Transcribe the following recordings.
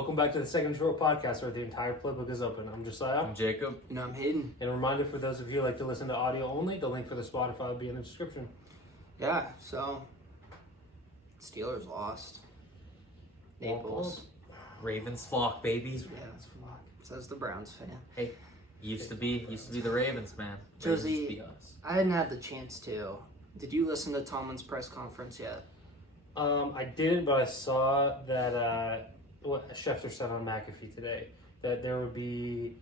Welcome back to the Second Row Podcast, where the entire playbook is open. I'm Josiah. I'm Jacob. And I'm Hayden. And a reminder for those of you who like to listen to audio only, the link for the Spotify will be in the description. Yeah, so Steelers lost. Naples. Ravens flock, baby. Yeah, it's flock. Says the Browns fan. Hey, used to be the Ravens, man. Josie, Ravens be us. I hadn't had the chance to. Did you listen to Tomlin's press conference yet? I didn't, but I saw that what Schefter said on McAfee today, that there would be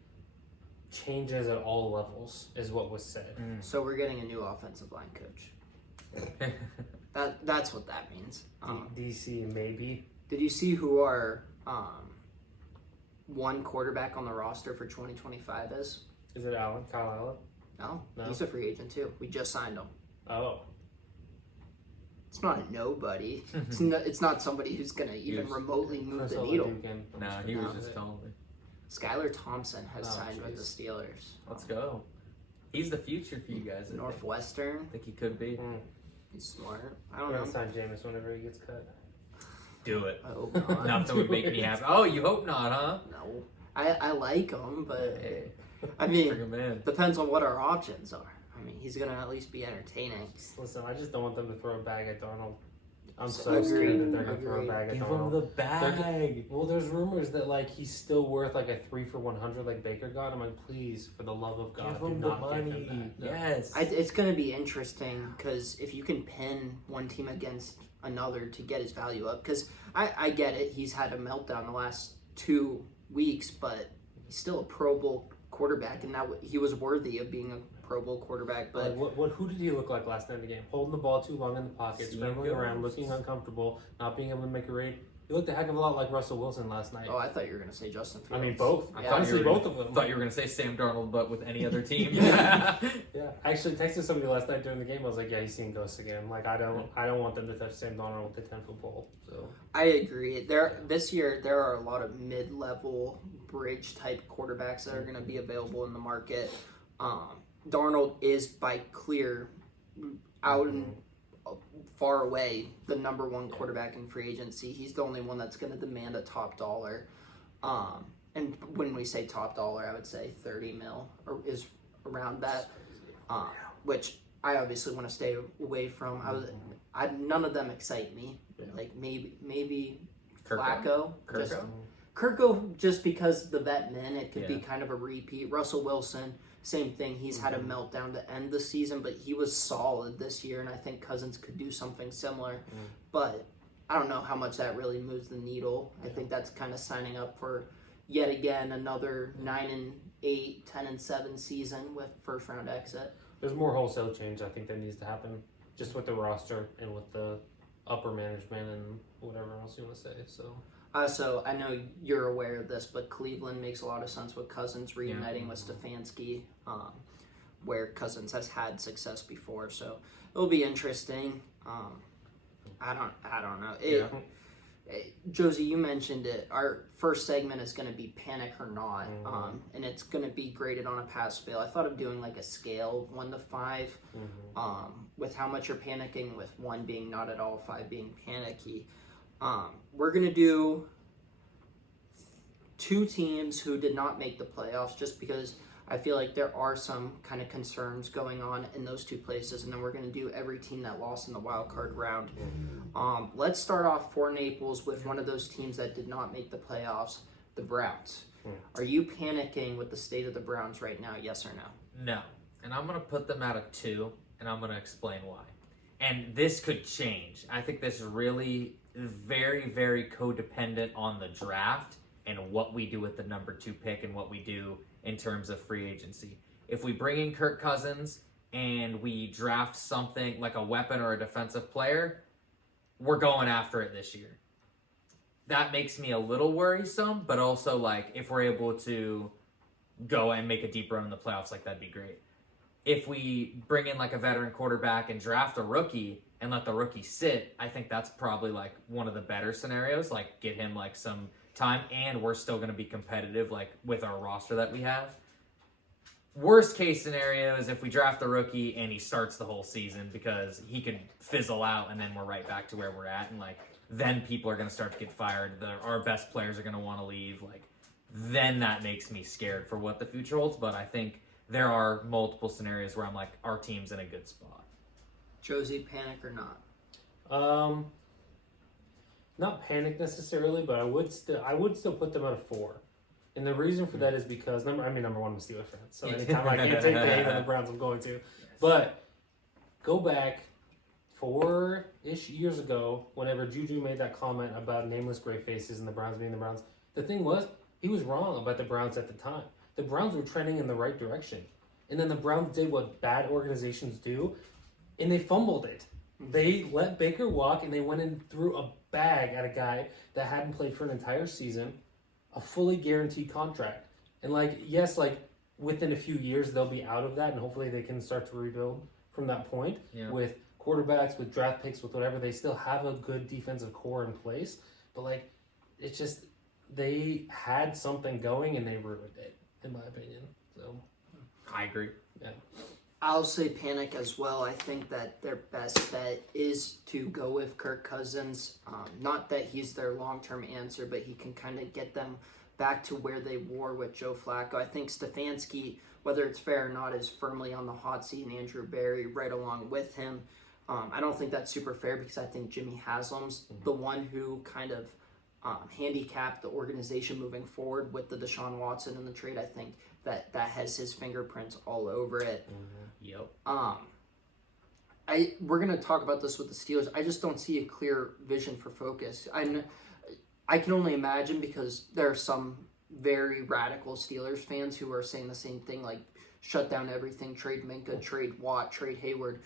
changes at all levels, is what was said. So we're getting a new offensive line coach. That's what that means. DC, maybe. Did you see who our one quarterback on the roster for 2025 is? Is it Allen? Kyle No, No? he's a free agent too. We just signed him. Allen? Oh. It's not a nobody. It's not somebody who's going to even Yes. remotely move Chris the needle. Olajuwon. No, he was No. just telling me. Skylar Thompson has Oh, signed with the jeez. Steelers. Let's go. He's the future for you guys. I think. Northwestern. I think he could be. He's smart. I I'm don't going know. to sign Jameis whenever he gets cut. Do it. I hope not. Nothing would make me happy. Oh, you hope not, huh? No. I like him, but Hey, I bring mean, him in. depends on what our options are. I mean, he's going to at least be entertaining. Listen, I just don't want them to throw a bag at Darnold. I'm so Agreed. scared that they're going to throw a Agreed. bag at Give Darnold. him the bag. Well, there's rumors that like he's still worth like a 3 for 100 like Baker got. I'm like, please, for the love of God, Give do him the not money. give him that. No. Yes. It's going to be interesting because if you can pin one team against another to get his value up, because I get it, he's had a meltdown the last 2 weeks, but he's still a Pro Bowl quarterback, and now he was worthy of being a Pro Bowl quarterback. But Like, who did he look like last night in the game? Holding the ball too long in the pocket, Seeing scrambling around, ghosts. looking uncomfortable, not being able to make a read. He looked a heck of a lot like Russell Wilson last night. oh, I thought you were going to say Justin Fields. I mean, both. I Yeah. thought Honestly, you were both gonna- of them. Thought you were gonna say Sam Darnold, but with any other team. Yeah, I actually texted somebody last night during the game. I was like, "Yeah, he's seen ghosts again. Like, I don't want them to touch Sam Darnold with the 10-foot pole." So I agree. This year there are a lot of mid-level bridge type quarterbacks that are going to be available in the market. Darnold is by clear out and far away the number one quarterback in free agency. He's the only one that's going to demand a top dollar. And when we say top dollar, I would say 30 mil or is around that, which I obviously want to stay away from. None of them excite me. Yeah. Like maybe Kirko? Flacco. Kirko? Kirko, just because the vet men, it could be Yeah. kind of a repeat. Russell Wilson, same thing. He's had a meltdown to end the season, but he was solid this year, and I think Cousins could do something similar. But I don't know how much that really moves the needle. I think that's kind of signing up for yet again another 9-8, 10-7 season with first round exit. there's more wholesale change I think that needs to happen, just with the roster and with the upper management and whatever else you want to say. So I know you're aware of this, but Cleveland makes a lot of sense with Cousins reuniting with Stefanski, where Cousins has had success before. So it'll be interesting. I don't know. Josie, you mentioned it. Our first segment is going to be panic or not, and it's going to be graded on a pass fail. I thought of doing like a scale of 1 to 5, with how much you're panicking, with 1 being not at all, 5 being panicky. We're going to do 2 teams who did not make the playoffs, just because I feel like there are some kind of concerns going on in those 2 places, and then we're going to do every team that lost in the wild card round. Let's start off for Naples with one of those teams that did not make the playoffs, the Browns. Are you panicking with the state of the Browns right now, yes or no? No. And I'm going to put them at a 2, and I'm going to explain why. And this could change. I think this is really very, very codependent on the draft and what we do with the number 2 pick and what we do in terms of free agency. If we bring in Kirk Cousins and we draft something like a weapon or a defensive player, we're going after it this year. That makes me a little worrisome, but also like if we're able to go and make a deep run in the playoffs, like that'd be great. If we bring in like a veteran quarterback and draft a rookie and let the rookie sit, I think that's probably like one of the better scenarios, like get him like some time and we're still going to be competitive like with our roster that we have. Worst case scenario is if we draft the rookie and he starts the whole season because he could fizzle out and then we're right back to where we're at and like then people are going to start to get fired. Our best players are going to want to leave. Like, then that makes me scared for what the future holds. But I think there are multiple scenarios where I'm like, our team's in a good spot. Josie, panic or not? Not panic necessarily, but I would still put them at a 4. And the reason for that is because number one, I'm a Steelers fan, so anytime I can't take the hate on the Browns, I'm going to. Yes. But go back 4-ish years ago, whenever Juju made that comment about nameless gray faces and the Browns being the Browns, the thing was, he was wrong about the Browns at the time. The Browns were trending in the right direction. And then the Browns did what bad organizations do, and they fumbled it. They let Baker walk, and they went and threw a bag at a guy that hadn't played for an entire season, a fully guaranteed contract. And, yes, within a few years, they'll be out of that, and hopefully they can start to rebuild from that point with quarterbacks, with draft picks, with whatever. They still have a good defensive core in place. But, it's just they had something going, and they ruined it, in my opinion. So I agree. Yeah. I'll say panic as well. I think that their best bet is to go with Kirk Cousins. Not that he's their long-term answer, but he can kind of get them back to where they were with Joe Flacco. I think Stefanski, whether it's fair or not, is firmly on the hot seat, and Andrew Berry right along with him. I don't think that's super fair because I think Jimmy Haslam's the one who kind of handicapped the organization moving forward with the Deshaun Watson in the trade. I think that has his fingerprints all over it. Yep. We're gonna talk about this with the Steelers. I just don't see a clear vision for focus. I can only imagine because there are some very radical Steelers fans who are saying the same thing, like shut down everything, trade Minka, trade Watt, trade Hayward.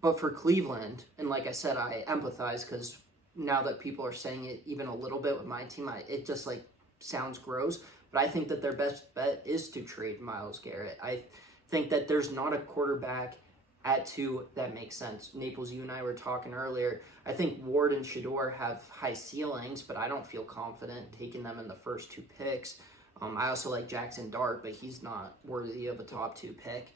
But for Cleveland, and like I said, I empathize because now that people are saying it even a little bit with my team, it just sounds gross. But I think that their best bet is to trade Myles Garrett. I think that there's not a quarterback at 2 that makes sense. Naples, you and I were talking earlier. I think Ward and Shador have high ceilings, but I don't feel confident taking them in the first 2 picks. I also like Jackson Dart, but he's not worthy of a top 2 pick.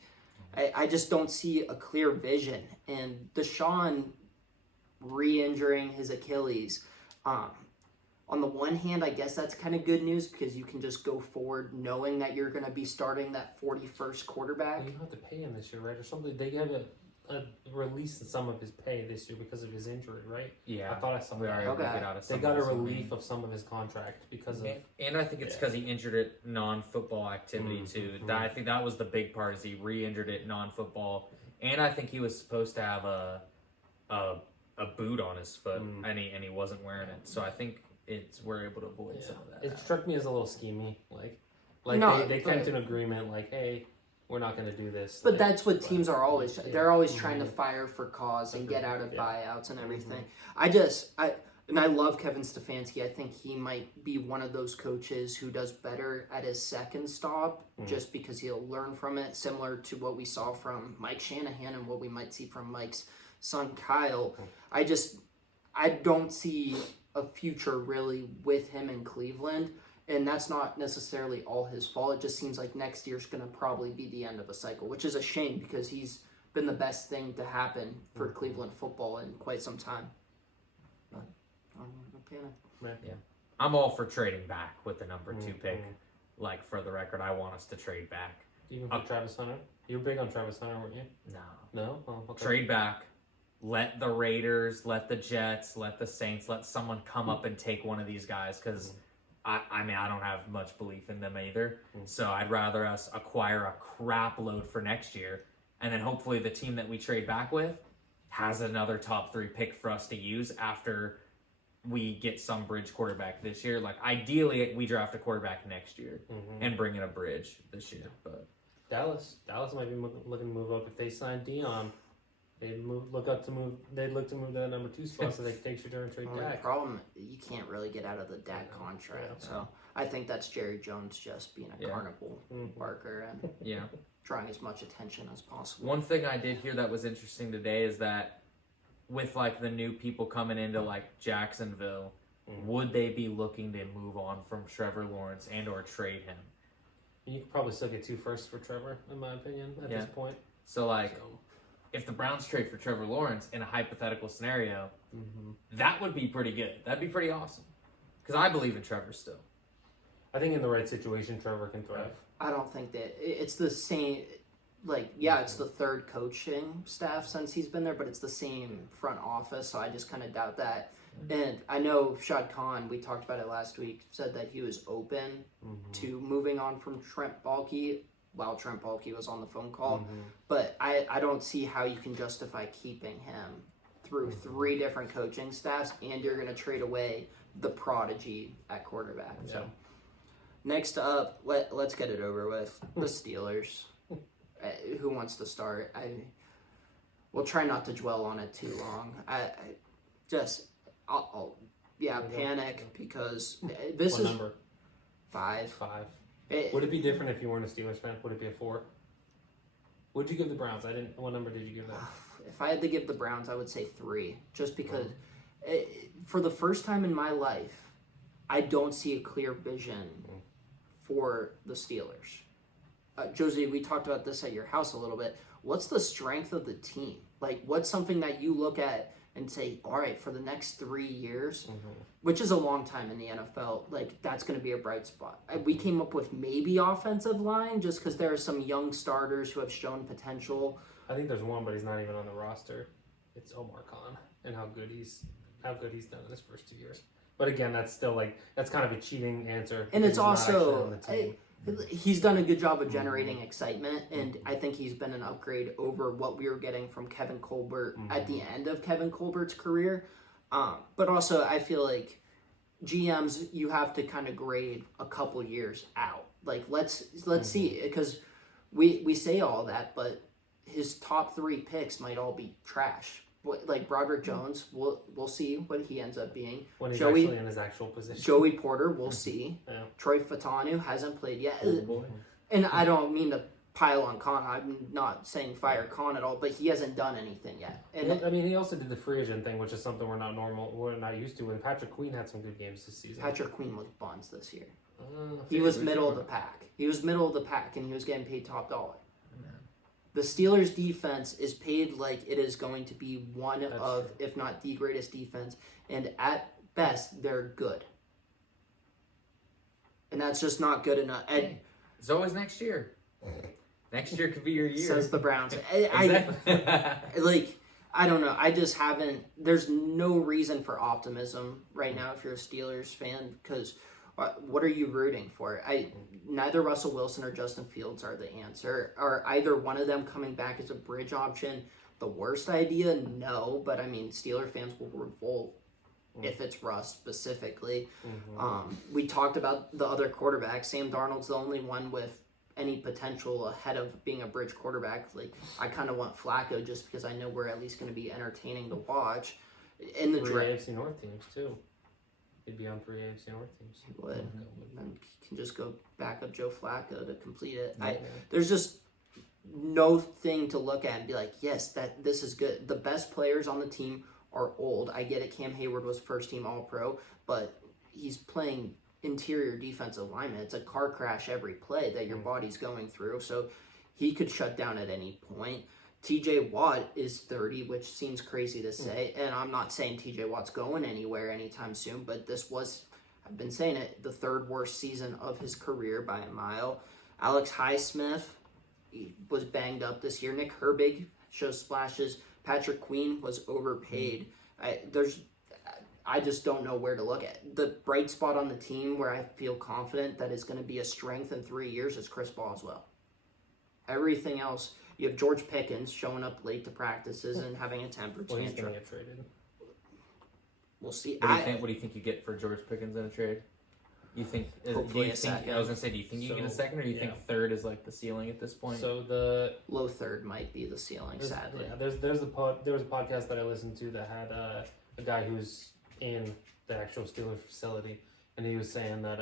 I just don't see a clear vision. And Deshaun re-injuring his Achilles, on the one hand, I guess that's kind of good news because you can just go forward knowing that you're going to be starting that 41st quarterback. Well, you don't have to pay him this year, right? Or something. They have a release in some of his pay this year because of his injury, right? Yeah. I thought I saw We are able to get out of They some got of a this, relief of some of his contract because of. And I think it's because he injured it non-football activity too. I think that was the big part is he re-injured it non-football, and I think he was supposed to have a boot on his foot, and he wasn't wearing it. So I think we're able to avoid some of that. It struck me as a little schemy, No, they came to an agreement, hey, we're not going to do this. But that's what teams are always. They're always trying to fire for cause and get out of buyouts and everything. I love Kevin Stefanski. I think he might be one of those coaches who does better at his second stop just because he'll learn from it, similar to what we saw from Mike Shanahan and what we might see from Mike's son Kyle. I don't see a future really with him in Cleveland, and that's not necessarily all his fault. It just seems like next year's going to probably be the end of a cycle, which is a shame because he's been the best thing to happen for Cleveland football in quite some time. But Yeah, I'm all for trading back with the number 2 pick. For the record, I want us to trade back. Even for Travis Hunter? You were big on Travis Hunter, weren't you? No. No? Oh, okay. Trade back. Let the Raiders, let the Jets, let the Saints, let someone come up and take one of these guys because I don't have much belief in them either. So I'd rather us acquire a crap load for next year, and then hopefully the team that we trade back with has another top 3 pick for us to use after we get some bridge quarterback this year. Ideally, we draft a quarterback next year and bring in a bridge this year. But Dallas might be looking to move up if they sign Dion. They'd look to move to the number 2 spot so they can take Shador and trade the Dak. problem, you can't really get out of the Dak contract. So I think that's Jerry Jones just being a carnival barker and drawing as much attention as possible. One thing I did hear that was interesting today is that with the new people coming into Jacksonville, would they be looking to move on from Trevor Lawrence and or trade him? You could probably still get 2 firsts for Trevor, in my opinion, at this point. So if the Browns trade for Trevor Lawrence in a hypothetical scenario, Mm-hmm. that would be pretty good. That'd be pretty awesome. Because I believe in Trevor still. I think in the right situation, Trevor can thrive. I don't think that it's the same. Like, yeah, it's the third coaching staff since he's been there, but it's the same front office. So I just kind of doubt that. And I know Shad Khan, we talked about it last week, said that he was open Mm-hmm. to moving on from Trent Baalke while Trent Baalke was on the phone call. Mm-hmm. But I don't see how you can justify keeping him through 3 different coaching staffs, and you're going to trade away the prodigy at quarterback. Yeah. So next up, let's get it over with. The Steelers. Who wants to start? We'll try not to dwell on it too long. I'll panic because this What is number? 5. 5. It- Would it be different if you weren't a Steelers fan? Would it be a 4? What'd you give the Browns? I didn't. What number did you give them? If I had to give the Browns, I would say 3. Just because for the first time in my life, I don't see a clear vision for the Steelers. Josie, we talked about this at your house a little bit. What's the strength of the team? Like, what's something that you look at and say, all right, for the next 3 years, which is a long time in the NFL, like, that's going to be a bright spot. We came up with maybe offensive line just because there are some young starters who have shown potential. I think there's one, but he's not even on the roster. It's Omar Khan, and how good he's done in his first 2 years. But again, that's still that's kind of a cheating answer. And it's because he's not actually also, on the team. he's done a good job of generating excitement, and I think he's been an upgrade over what we were getting from Kevin Colbert at the end of Kevin Colbert's career. But also, I feel like GMs, you have to kind of grade a couple years out. Like, let's see, because we say all that, but his top 3 picks might all be trash. Like Broderick Jones, we'll see what he ends up being. When he's Joey- actually in his actual position. Joey Porter, we'll see. Yeah. Troy Fatanu hasn't played yet. Oh, boy. And I don't mean to pile on Khan. I'm not saying fire Khan at all, but he hasn't done anything yet. And I mean, he also did the free agent thing, which is something we're not used to. And Patrick Queen had some good games this season. Patrick Queen was buns this year. Uh, He was middle of the pack. He was middle of the pack, and he was getting paid top dollar. The Steelers' defense is paid like it is going to be one That's of, true. if not the greatest defense, and at best, they're good. And that's just not good enough. And It's always next year. Next year could be your year. says the Browns. Exactly. I don't know. I just haven't. There's no reason for optimism right now if you're a Steelers fan, because what are you rooting for? Neither Russell Wilson or Justin Fields are the answer. Are either one of them coming back as a bridge option the worst idea? No, but I mean, Steeler fans will revolt if it's Russ specifically. We talked about the other quarterbacks. Sam Darnold's the only one with any potential ahead of being a bridge quarterback. Like, I kind of want Flacco just because I know we're at least going to be entertaining to watch. In the 3 draft, AFC North teams, too. He'd be on 3 AFC North teams. he would. And he can just go back up Joe Flacco to complete it. Yeah. There's just no thing to look at and be like, yes, this is good. The best players on the team are old. I get it. Cam Hayward was first team All-Pro, but he's playing interior defensive lineman. It's a car crash every play that your body's going through. So he could shut down at any point. TJ Watt is 30, which seems crazy to say. And I'm not saying TJ Watt's going anywhere anytime soon, but this was, I've been saying it, the 3rd worst season of his career by a mile. Alex Highsmith, he was banged up this year. Nick Herbig shows splashes. Patrick Queen was overpaid. I just don't know where to look at. The bright spot on the team where I feel confident that is going to be a strength in 3 years is Chris Boswell. Everything else, you have George Pickens showing up late to practices and having a temper Well, he's tantrum. going to get traded. We'll see. What do you think you get for George Pickens in a trade? You think? Hopefully a second. I was gonna say, do you think you get a second, or do you think 3rd is like the ceiling at this point? So the Low 3rd might be the ceiling, sadly. there was a podcast that I listened to that had a guy who's in the actual Steelers facility, and he was saying that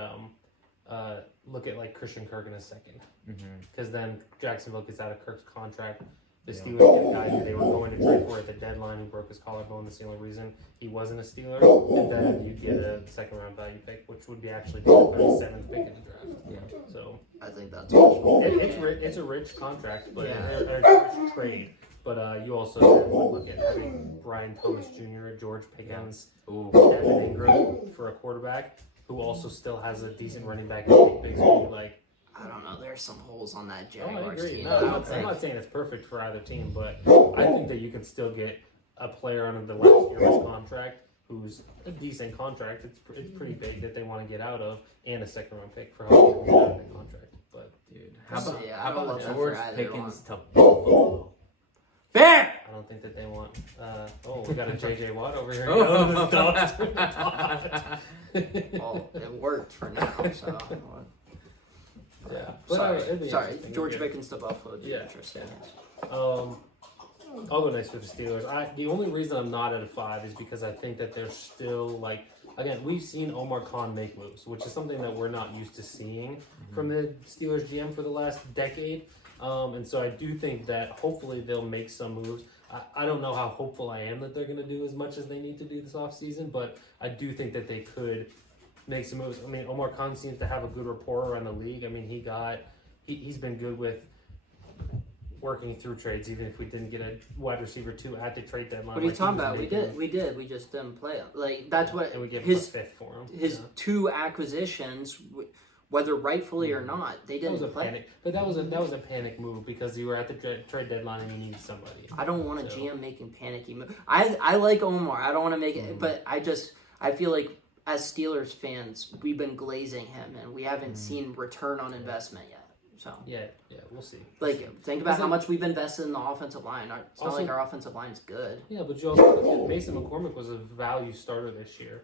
look at like Christian Kirk in a second, because then Jacksonville gets out of Kirk's contract. The Steelers get a guy who they were going to trade for at the deadline who broke his collarbone. That's the only reason he wasn't a Steeler. And then you get a 2nd round value pick, which would be actually the 7th pick in the draft. Yeah. So I think that's it's a rich contract, but Yeah. or a rich trade. But you also look at having Brian Thomas Jr., George Pickens, Ooh. Evan Ingram for a quarterback who also still has a decent running back and big speed. Like, I don't know. There's some holes on that oh, I Jaguars agree. team. No, I I'm don't not think. saying it's perfect for either team, but I think that you can still get a player under the last year's contract who's a decent contract. It's pretty big that they want to get out of, and a second round pick for helping them get out of the contract. But Dude, how about, Yeah, I how don't about love that George for either Pickens to Buffalo? Bam! I don't think that they want. We got a JJ Watt over here. Oh. Well, it worked for now. So. Yeah. Sorry, Interesting. George Yeah. Pickens to Buffalo would be Yeah, interesting. I'll go next with the Steelers. The only reason I'm not at a 5 is because I think that they're still like, again, we've seen Omar Khan make moves, which is something that we're not used to seeing from the Steelers GM for the last decade. And so I do think that hopefully they'll make some moves. I don't know how hopeful I am that they're going to do as much as they need to do this offseason, but I do think that they could make some moves. I mean, Omar Khan seems to have a good rapport around the league. I mean, he's been good with working through trades, even if we didn't get a wide receiver 2 at the trade deadline. What are you like he talking was about? making, We did. We just didn't play him. Like that's what and we gave his him a 5th for him. his Yeah. 2 acquisitions, whether rightfully or not, they That was didn't a play. panic, but that was a panic move because you were at the trade deadline and you needed somebody. I don't want a So- GM making panicky moves. I like Omar. I don't want to make it, but I feel like as Steelers fans, we've been glazing him, and we haven't seen return on investment yet. So, Yeah, we'll see. like, think about Is how it- much we've invested in the offensive line. It's not Also- like our offensive line's good. Yeah, but you also look at Mason McCormick was a value starter this year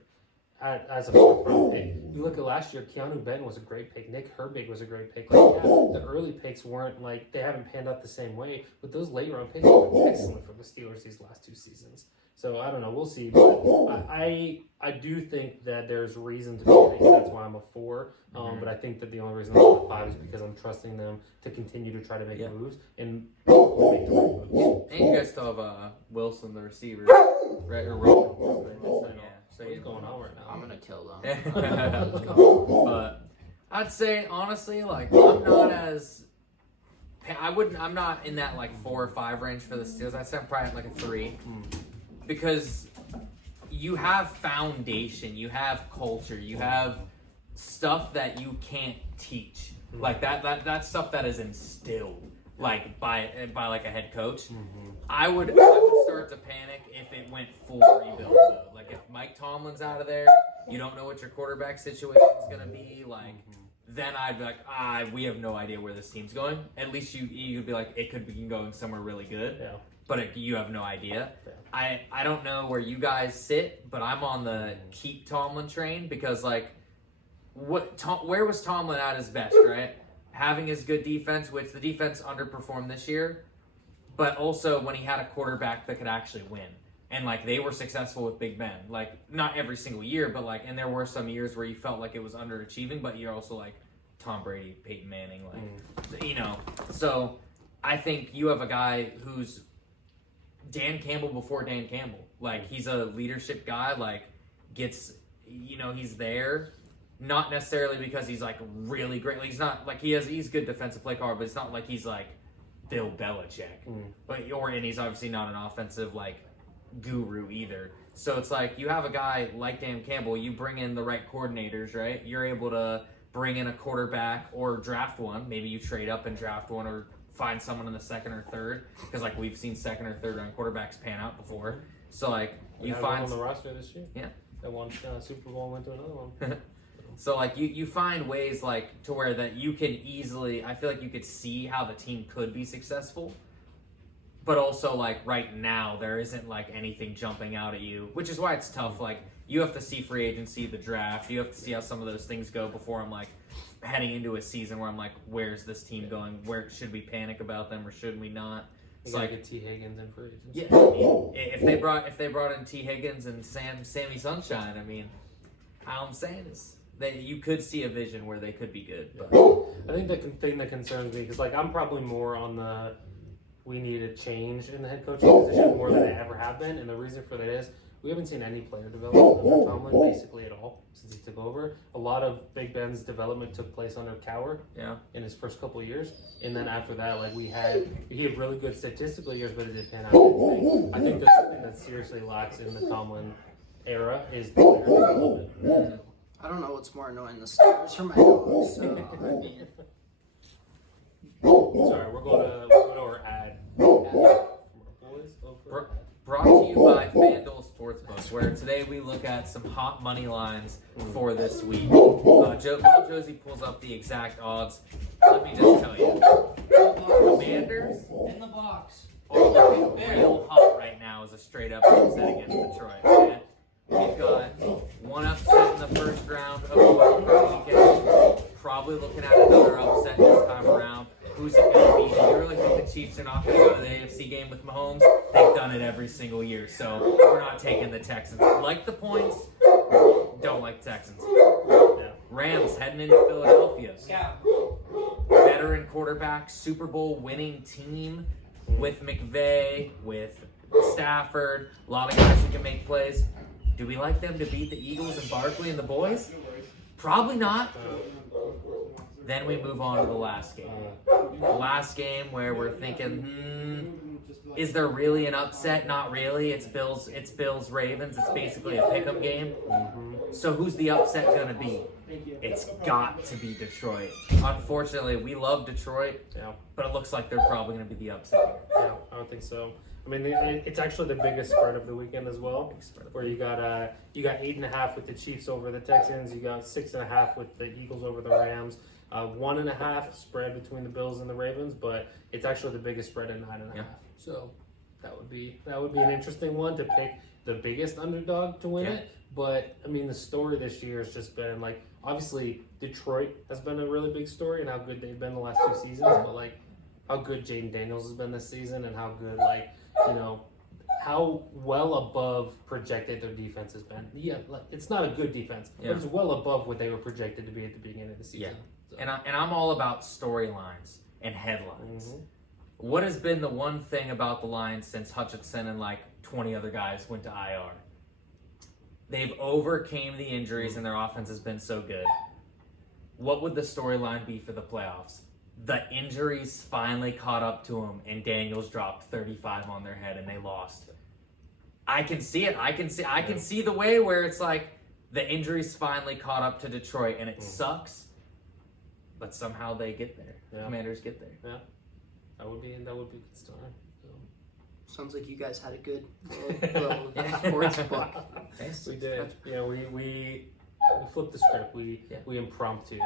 as a 4th round pick. You look at last year, Keanu Benton was a great pick. Nick Herbig was a great pick. Like, yeah, the early picks weren't like they haven't panned out the same way, but those late round picks have been excellent for the Steelers these last 2 seasons. So I don't know, we'll see. But I do think that there's reason to believe that's why I'm a 4. But I think that the only reason I'm a 5 is because I'm trusting them to continue to try to make moves and make the right moves. And you guys still have Wilson, the receiver, right? Or Roman. Yeah. So What's going on right now? I'm gonna kill them. But I'd say honestly, like I'm not in that like 4 or 5 range for the Steelers. I'd say I'm probably at like a 3 because you have foundation, you have culture, you have stuff that you can't teach. Like that's stuff that is instilled like by like a head coach. I would start to panic if it went full rebuild though. Like if Mike Tomlin's out of there, you don't know what your quarterback situation is gonna be. Like then I'd be like, we have no idea where this team's going. At least you'd be like, it could be going somewhere really good. Yeah. But you have no idea. Yeah. I don't know where you guys sit, but I'm on the keep Tomlin train because like where was Tomlin at his best, right? Having his good defense, which the defense underperformed this year, but also when he had a quarterback that could actually win. And like they were successful with Big Ben. Like not every single year, but like and there were some years where you felt like it was underachieving, but you're also like Tom Brady, Peyton Manning, like So I think you have a guy who's Dan Campbell before Dan Campbell. Like he's a leadership guy, like gets he's there. Not necessarily because he's like really great. Like, he's not like he's good defensive play caller, but it's not like he's like Bill Belichick. And he's obviously not an offensive like guru either. So it's like you have a guy like Dan Campbell, you bring in the right coordinators, right? You're able to bring in a quarterback or draft one. Maybe you trade up and draft one or find someone in the 2nd or 3rd because like we've seen 2nd or 3rd round quarterbacks pan out before. So like We you had find one on the roster this year. Yeah. That won Super Bowl and went to another one. So like you find ways like to where that you can easily, I feel like you could see how the team could be successful, but also like right now there isn't like anything jumping out at you, which is why it's tough. Like you have to see free agency, the draft, you have to see how some of those things go before I'm like heading into a season where I'm like, where's this team going? Where should we panic about them or should we not? It's So like like a T. Higgins and free agency. yeah, I mean, if they brought in T. Higgins and Sammy Sunshine, I mean, all I'm saying is that you could see a vision where they could be good. But I think the thing that concerns me, because like I'm probably more on the we need a change in the head coaching position more than I ever have been, and the reason for that is we haven't seen any player development under Tomlin basically at all since he took over. A lot of Big Ben's development took place under Cowher in his first couple of years, and then after that, like he had really good statistical years, but it didn't pan out. I think the thing that seriously lacks in the Tomlin era is player development. I don't know what's more annoying, the stars or my dogs. So, I mean, Sorry, we're going to our ad. Brought to you by FanDuel Sportsbook, where today we look at some hot money lines for this week. While Josie pulls up the exact odds, let me just tell you, Commanders in the box. are looking real hot right now as a straight up upset against Detroit. Okay? We've got one upset in the first round of the wild card weekend. Probably looking at another upset this time around. Who's it going to be? Do you really think the Chiefs are not going to go to the AFC game with Mahomes? They've done it every single year, so we're not taking the Texans. Like the points, don't like Texans. Rams heading into Philadelphia. Veteran quarterback, Super Bowl winning team with McVay, with Stafford, a lot of guys who can make plays. Do we like them to beat the Eagles and Barkley and the boys? Probably not. Then we move on to the last game. The last game where we're thinking, is there really an upset? Not really. It's Bills Ravens. It's basically a pick'em game. So who's the upset gonna be? It's got to be Detroit. Unfortunately, we love Detroit, but it looks like they're probably gonna be the upset here. Yeah, I don't think so. I mean, it's actually the biggest spread of the weekend as well, where you got 8.5 with the Chiefs over the Texans. You got 6.5 with the Eagles over the Rams. 1.5 spread between the Bills and the Ravens, but it's actually the biggest spread at 9.5. So that would be an interesting one to pick the biggest underdog to win it. But I mean, the story this year has just been like, obviously Detroit has been a really big story and how good they've been the last 2 seasons, but like how good Jaden Daniels has been this season and how good how well above projected their defense has been. Yeah, like, it's not a good defense, but it's well above what they were projected to be at the beginning of the season. So. And I'm all about storylines and headlines. What has been the one thing about the Lions since Hutchinson and like 20 other guys went to IR? They've overcame the injuries and their offense has been so good. What would the storyline be for the playoffs? The injuries finally caught up to them and Daniels dropped 35 on their head and they lost. I can see it. I can see the way where it's like the injuries finally caught up to Detroit and it sucks, but somehow they get there. The Commanders get there. Yeah, that would be a good start. Sounds like you guys had a good little sports book. We did. Yeah, we flipped the script. We impromptu.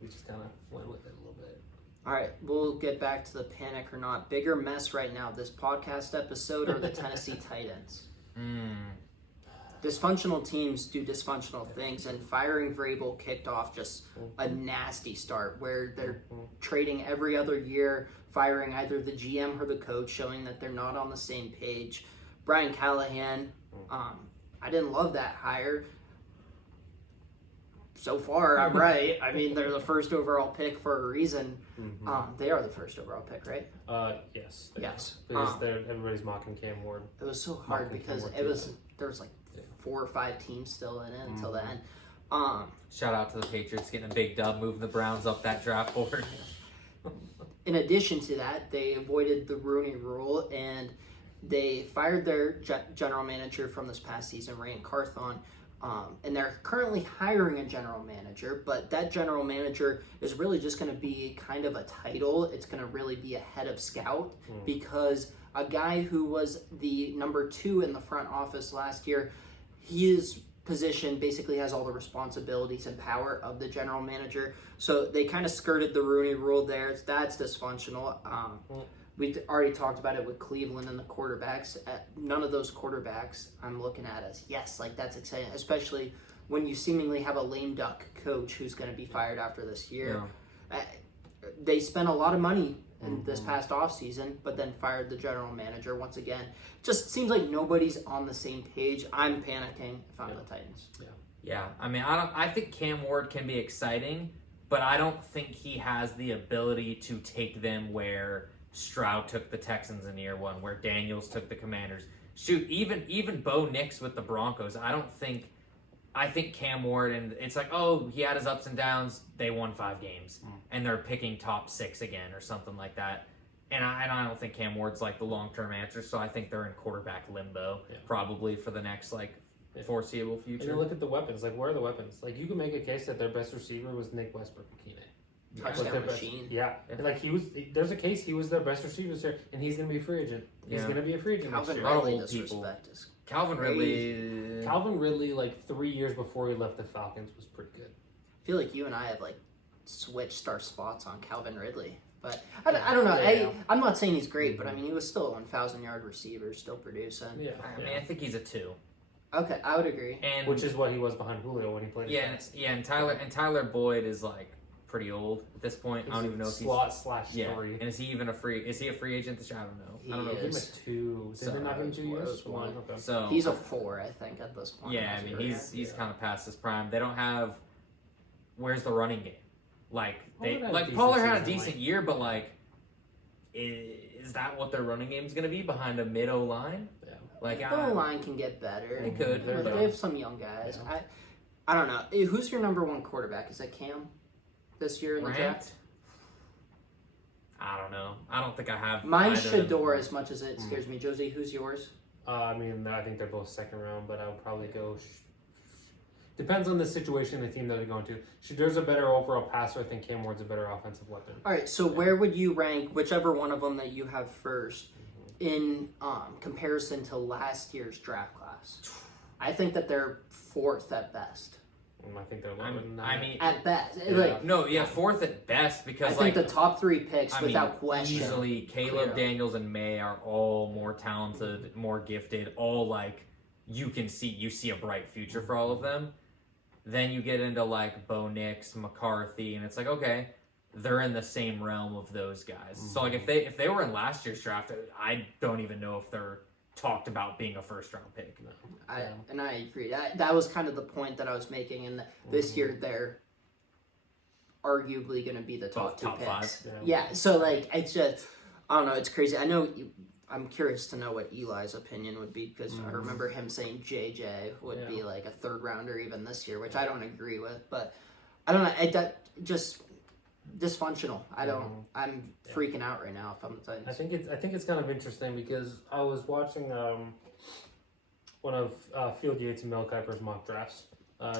We just kind of went with it a little bit. All right, we'll get back to the panic or not. Bigger mess right now, this podcast episode or the Tennessee Titans? Dysfunctional teams do dysfunctional things, and firing Vrabel kicked off just a nasty start where they're trading every other year, firing either the GM or the coach, showing that they're not on the same page. Brian Callahan, I didn't love that hire. So far, I'm right. I mean, they're the first overall pick for a reason. They are the first overall pick, right? Yes. Yes. Because everybody's mocking Cam Ward. It was so hard because there was like 4 or 5 teams still in it until the end. Shout out to the Patriots getting a big dub, moving the Browns up that draft board. In addition to that, they avoided the Rooney Rule and they fired their general manager from this past season, Ryan Carthon. And they're currently hiring a general manager, but that general manager is really just going to be kind of a title. It's going to really be a head of scout because a guy who was the number 2 in the front office last year, his position basically has all the responsibilities and power of the general manager. So they kind of skirted the Rooney Rule there. That's dysfunctional. We already talked about it with Cleveland and the quarterbacks. None of those quarterbacks I'm looking at as, yes, like that's exciting, especially when you seemingly have a lame duck coach who's going to be fired after this year. They spent a lot of money in this past offseason, but then fired the general manager once again. Just seems like nobody's on the same page. I'm panicking if I'm the Titans. Yeah, I mean, I think Cam Ward can be exciting, but I don't think he has the ability to take them where Stroud took the Texans in year 1, where Daniels took the Commanders. shoot, even Bo Nix with the Broncos, I think Cam Ward, and it's like, oh, he had his ups and downs. They won 5 games, and they're picking top 6 again or something like that. And I don't think Cam Ward's like the long-term answer, so I think they're in quarterback limbo probably for the next foreseeable And future. you look at the weapons. Like, where are the weapons? Like, you can make a case that their best receiver was Nick Westbrook-Akine. Touchdown machine. Like there's a case he was their best receiver this year, and he's going to be a free agent. He's going to be a free agent next Calvin year. Lot of Ridley old people. disrespect is Calvin Ridley. Calvin Ridley, like 3 years before he left the Falcons, was pretty good. I feel like you and I have like switched our spots on Calvin Ridley. But I don't know. Yeah. I'm not saying he's great, but I mean, he was still a 1,000-yard receiver, still producing. Yeah, I mean, I think he's a 2. Okay, I would agree. And which is what he was behind Julio when he played. and Tyler Boyd is like pretty old at this point. I don't even know if he's slot slash story. And is he even a free agent this year? I don't know. He I don't know. is. Give him a 2. Did they not give him 2 years? Close one. Okay. So He's a 4, I think, at this point. yeah, I mean he's kind of past his prime. They don't have. Where's the running game? Like Pollard had a decent year, but like, is that what their running game is going to be behind a mid O line? Yeah. Like The line can get better. They could. But they have some young guys. Yeah. I don't know. Who's your number 1 quarterback? Is that Cam this year in the draft? ranked. I don't know. I don't think I have. Mine's either of them. Shador as much as it scares me. Josie, who's yours? I mean, I think they're both second round, but I would probably go. Depends on the situation, the team that they're going to. Shador's a better overall passer. I think Cam Ward's a better offensive weapon. All right, so where would you rank whichever one of them that you have first in comparison to last year's draft class? I think that they're 4th at best. I think they're lower than that. I mean, At best. Yeah. Like, no, 4th at best I because think like the top 3 picks, I mean, without question. easily Caleb Clear. Daniels and May are all more talented, more gifted, all like you see a bright future for all of them. Then you get into like Bo Nix, McCarthy, and it's like, okay, they're in the same realm of those guys. So like if they were in last year's draft, I don't even know if they're talked about being a first round pick. And I agree. That was kind of the point that I was making. And this year they're arguably going to be the top 2 top picks. 5. Yeah. So like it's just I don't know. It's crazy. I know. I'm curious to know what Eli's opinion would be because I remember him saying JJ would be like a 3rd rounder even this year, which I don't agree with. But I don't know. That just dysfunctional. I'm freaking out right now. If I'm telling you. I think it's kind of interesting because I was watching one of Field Yates and Mel Kiper's mock drafts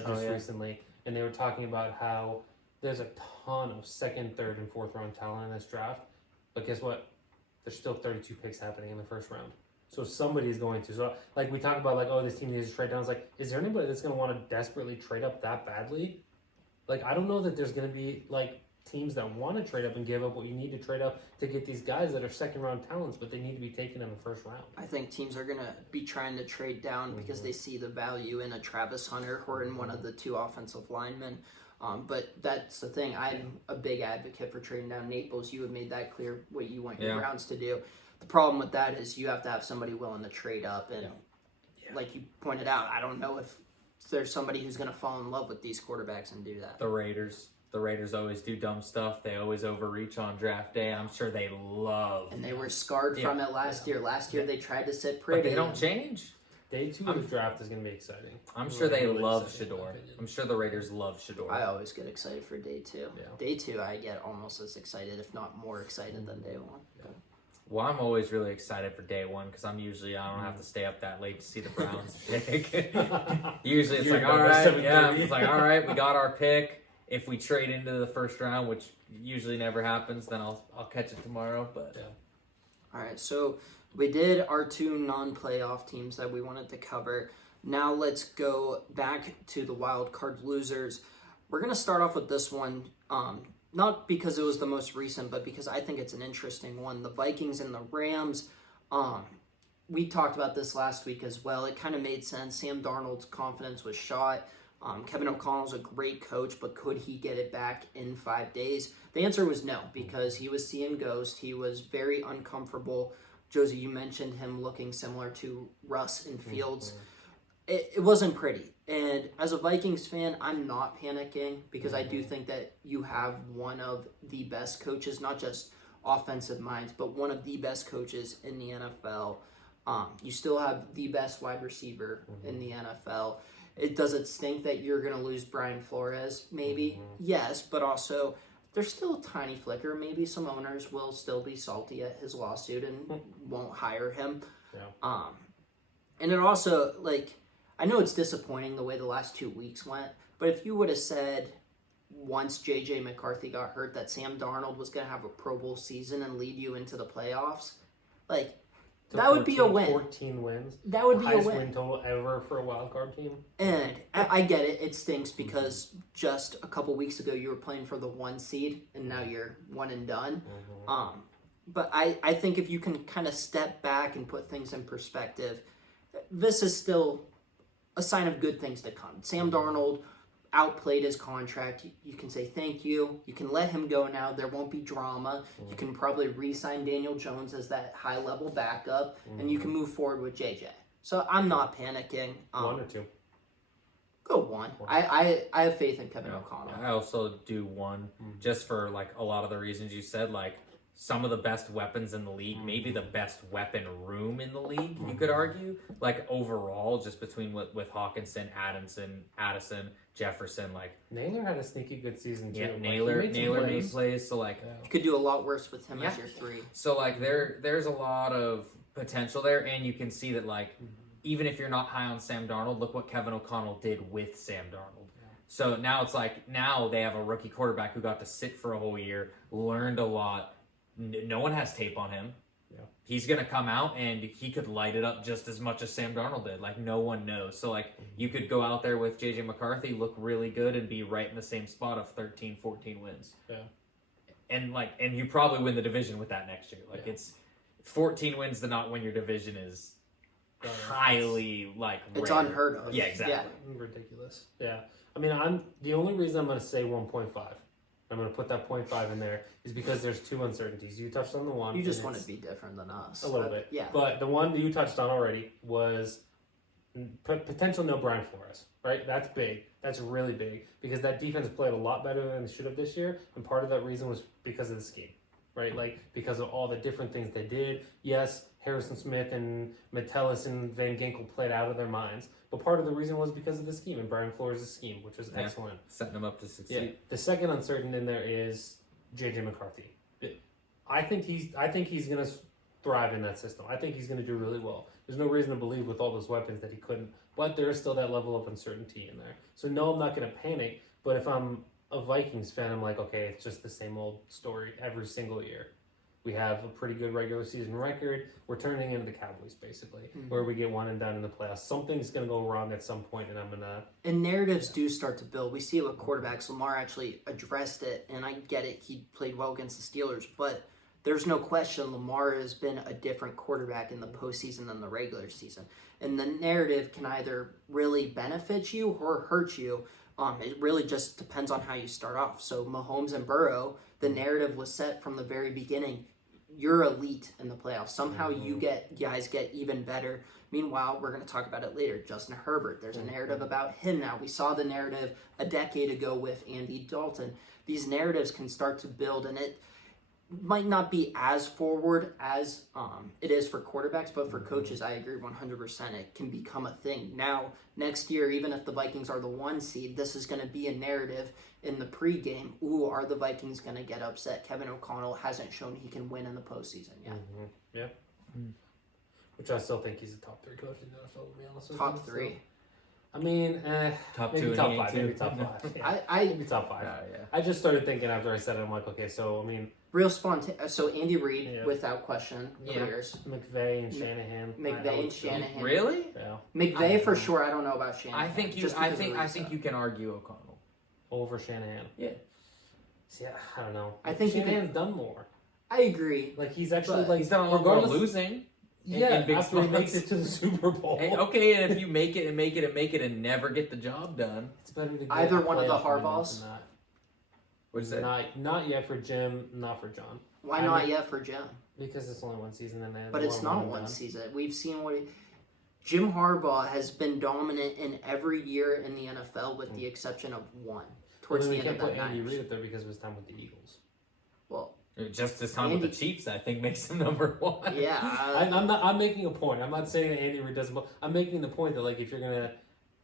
recently, and they were talking about how there's a ton of 2nd, 3rd, and 4th round talent in this draft. But guess what? There's still 32 picks happening in the 1st round. So somebody is going to. So like we talk about like, oh, this team needs to trade down. It's like, is there anybody that's going to want to desperately trade up that badly? Like, I don't know that there's going to be like teams that want to trade up and give up what you need to trade up to get these guys that are 2nd round talents, but they need to be taken in the 1st round. I think teams are going to be trying to trade down because they see the value in a Travis Hunter or in one of the 2 offensive linemen. But that's the thing. I'm a big advocate for trading down. Naples, you have made that clear what you want your Browns to do. The problem with that is you have to have somebody willing to trade up. And like you pointed out, I don't know if there's somebody who's going to fall in love with these quarterbacks and do that. The Raiders always do dumb stuff. They always overreach on draft day. I'm sure they love. And they were scarred from it last year. Last year they tried to sit pretty. But they don't change. Day 2 of the draft is going to be exciting. I'm sure they Really love exciting, in my Shador. opinion. I'm sure the Raiders love Shador. I always get excited for day 2. Yeah. Day 2 I get almost as excited, if not more excited than day 1. Well, I'm always really excited for day 1 because I don't have to stay up that late to see the Browns pick. Usually it's You're like, going all to right, 7:30. it's like, all right, we got our pick. If we trade into the 1st round, which usually never happens, then I'll catch it tomorrow. But All right, so we did our 2 non-playoff teams that we wanted to cover. Now let's go back to the wild card losers. We're going to start off with this one, not because it was the most recent, but because I think it's an interesting one. The Vikings and the Rams. We talked about this last week as well. It kind of made sense. Sam Darnold's confidence was shot. Kevin O'Connell's a great coach, but could he get it back in 5 days? The answer was no, because he was seeing ghosts. He was very uncomfortable. Josie, you mentioned him looking similar to Russ in Fields. It wasn't pretty. And as a Vikings fan, I'm not panicking because I do think that you have one of the best coaches, not just offensive minds, but one of the best coaches in the NFL. You still have the best wide receiver in the NFL. Does it stink that you're going to lose Brian Flores? Maybe. Yes, but also there's still a tiny flicker. Maybe some owners will still be salty at his lawsuit and won't hire him. Yeah. And it also, like, I know it's disappointing the way the last 2 weeks went, but if you would have said once J.J. McCarthy got hurt that Sam Darnold was going to have a Pro Bowl season and lead you into the playoffs, like, To that would be a 14 win. 14 wins. That would be a Highest win. win total ever for a wild card team. And I get it. It stinks because just a couple weeks ago you were playing for the 1 seed and now you're one and done. But I think if you can kind of step back and put things in perspective, this is still a sign of good things to come. Sam Darnold outplayed his contract. You can say thank you. You can let him go now. There won't be drama. You can probably re-sign Daniel Jones as that high-level backup, and you can move forward with JJ. So I'm not panicking. 1 or 2. Go 1. I have faith in Kevin O'Connell. I also do 1 just for like a lot of the reasons you said, like some of the best weapons in the league, maybe the best weapon room in the league, you could argue. Like overall, just between with Hawkinson, Addison, Jefferson, like Naylor had a sneaky good season too. yeah, Like, Naylor he made some made plays. plays. So like You could do a lot worse with him as Yeah. your 3. so like there's a lot of potential there, and you can see that like even if you're not high on Sam Darnold, look what Kevin O'Connell did with Sam Darnold. So now it's like now they have a rookie quarterback who got to sit for a whole year, learned a lot. No one has tape on him. Yeah. He's gonna come out and he could light it up just as much as Sam Darnold did. Like no one knows. So like you could go out there with JJ McCarthy, look really good, and be right in the same spot of 13, 14 wins. Yeah. And you probably win the division with that next year. Like it's 14 wins to not win your division is highly like It's rare. unheard of. Yeah, exactly. Yeah. Ridiculous. Yeah. I mean, the only reason I'm going to say 1.5, I'm going to put that 0.5 in there, is because there's 2 uncertainties. You touched on the one. You just and want to it's be different than us. a little bit. Yeah. But the one that you touched on already was potential no Brian Flores, right? That's big. That's really big because that defense played a lot better than it should have this year, and part of that reason was because of the scheme, right? Like because of all the different things they did. Yes, Harrison Smith and Metellus and Van Ginkel played out of their minds, but part of the reason was because of the scheme and Brian Flores' scheme, which was excellent. Setting them up to succeed. Yeah. The second uncertain in there is JJ McCarthy. I think he's going to thrive in that system. I think he's going to do really well. There's no reason to believe with all those weapons that he couldn't, but there is still that level of uncertainty in there. So no, I'm not going to panic, but if I'm a Vikings fan, I'm like, okay, it's just the same old story every single year. We have a pretty good regular season record. We're turning into the Cowboys, basically, where we get one and done in the playoffs. Something's going to go wrong at some point, and I'm going to... And narratives do start to build. We see it with quarterbacks. Lamar actually addressed it, and I get it. He played well against the Steelers, but there's no question Lamar has been a different quarterback in the postseason than the regular season. And the narrative can either really benefit you or hurt you. It really just depends on how you start off. So Mahomes and Burrow, the narrative was set from the very beginning. You're elite in the playoffs. Somehow you guys get even better. Meanwhile, we're going to talk about it later. Justin Herbert, there's a narrative about him now. We saw the narrative a decade ago with Andy Dalton. These narratives can start to build, and it might not be as forward as it is for quarterbacks, but for coaches, I agree 100%. It can become a thing. Now, next year, even if the Vikings are the 1 seed, this is going to be a narrative in the pregame. Ooh, are the Vikings going to get upset? Kevin O'Connell hasn't shown he can win in the postseason yet. Yeah. Which I still think he's a top 3 coach in the NFL, to be honest with you. Top 3. So, I mean, Top maybe 2 top and 5. too. Maybe top 5. Yeah. I Maybe top 5. Yeah. I just started thinking after I said it, I'm like, okay, so, I mean, real spontaneous. So Andy Reid, Yeah. without question, the Yeah. Raiders. McVay and Shanahan. McVay and Shanahan. Really? Yeah. McVay for sure. I don't know about Shanahan. I think just because of the I think reset. you can argue O'Connell. Over Shanahan. Yeah. See, I don't know. I think you can- Shanahan's done more. I agree. Like, he's actually, But like, He's done a lot more regardless- losing. Yeah, in big after he spots. makes it to the Super Bowl. Hey, okay, and if you make it and never get the job done, It's better to get Either a one of the playoff win Harbaughs? than not. what's that? Not yet for Jim, not for John. Why I not mean- yet for Jim? Because it's only one season and then But it's not one season. We've seen what Jim Harbaugh has been dominant in every year in the NFL with the exception of one Well, towards then the we end of can't that put Andy Niners. Reid up there because of his time with the Eagles. Well, Just this time with the Chiefs, I think makes him number one. Yeah, I'm making a point. I'm not saying that Andy Reid doesn't. I'm making the point that like if you're gonna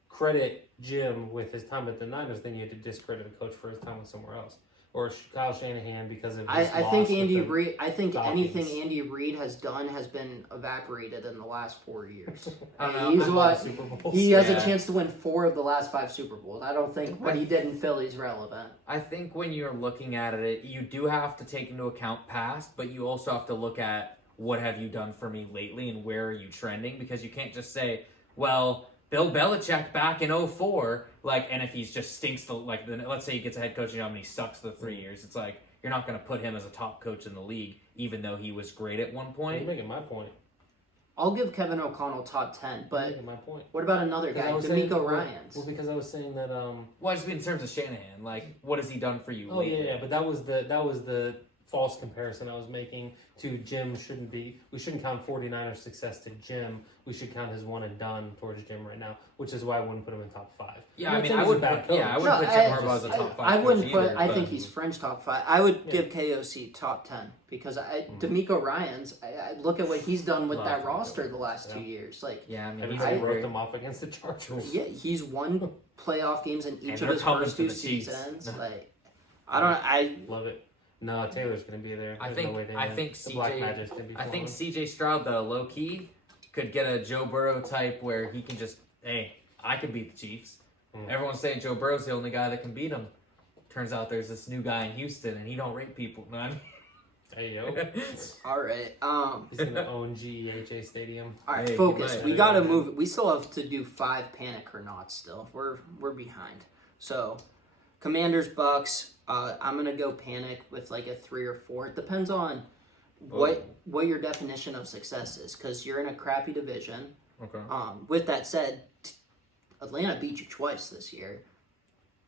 credit Jim with his time at the Niners, then you have to discredit a coach for his time with somewhere else, or Kyle Shanahan because of his I loss think with Andy the Reid. I think Falcons. anything Andy Reid has done has been evaporated in the last 4 years. I don't know. He's won what Super Bowls. he has a Yeah. chance to win 4 of the last 5 Super Bowls. I don't think what he did in Philly is relevant. I think when you're looking at it, you do have to take into account past, but you also have to look at what have you done for me lately and where are you trending, because you can't just say, well, Bill Belichick back in 04, like, and if he's just stinks, let's say he gets a head coaching job and he sucks the 3 years, it's like, you're not going to put him as a top coach in the league, even though he was great at one You're point. making my point. I'll give Kevin O'Connell top 10, You're but making my point. what about another Because guy, I was saying- D'Amico Ryans? Well, because I was saying that Well, I just mean in terms of Shanahan, like, what has he done for you Oh lately? yeah, but that was the false comparison I was making to Jim. We shouldn't count 49ers success to Jim. We should count his one and done towards Jim right now, which is why I wouldn't put him in top 5. Yeah, I'm I not mean, saying I he's a wouldn't bad put, yeah, I coach. wouldn't No, put Jim Harbaugh as a top 5 I wouldn't coach put. either, I but- think he's fringe top 5. I would Yeah. give KOC top 10 because D'Amico Ryans. I look at what he's done with Love that him. roster the last 2 Yeah. years. Like, Yeah, I mean, he's Everybody a wrote great. them off against the Chargers. yeah, he's won playoff games in And each of they're his coming first for 2 the Chiefs. seasons. Like, I Love it. No, Taylor's gonna be there. I There's think- no way they I win. think the Black CJ Magic's gonna be I think flowing. CJ Stroud, though, low key, could get a Joe Burrow type where he can just, hey, I could beat the Chiefs. Mm. Everyone's saying Joe Burrow's the only guy that can beat him. Turns out there's this new guy in Houston, and he don't rate people, man. Hey yo, all right. he's gonna own GEHA Stadium. All right, Hey, focus. goodbye. We gotta move. We still have to do 5 panic or not. Still, we're behind. So, Commanders, Bucks. I'm gonna go panic with like a 3 or 4. It depends on what your definition of success is, because you're in a crappy division. Okay. With that said, Atlanta beat you twice this year.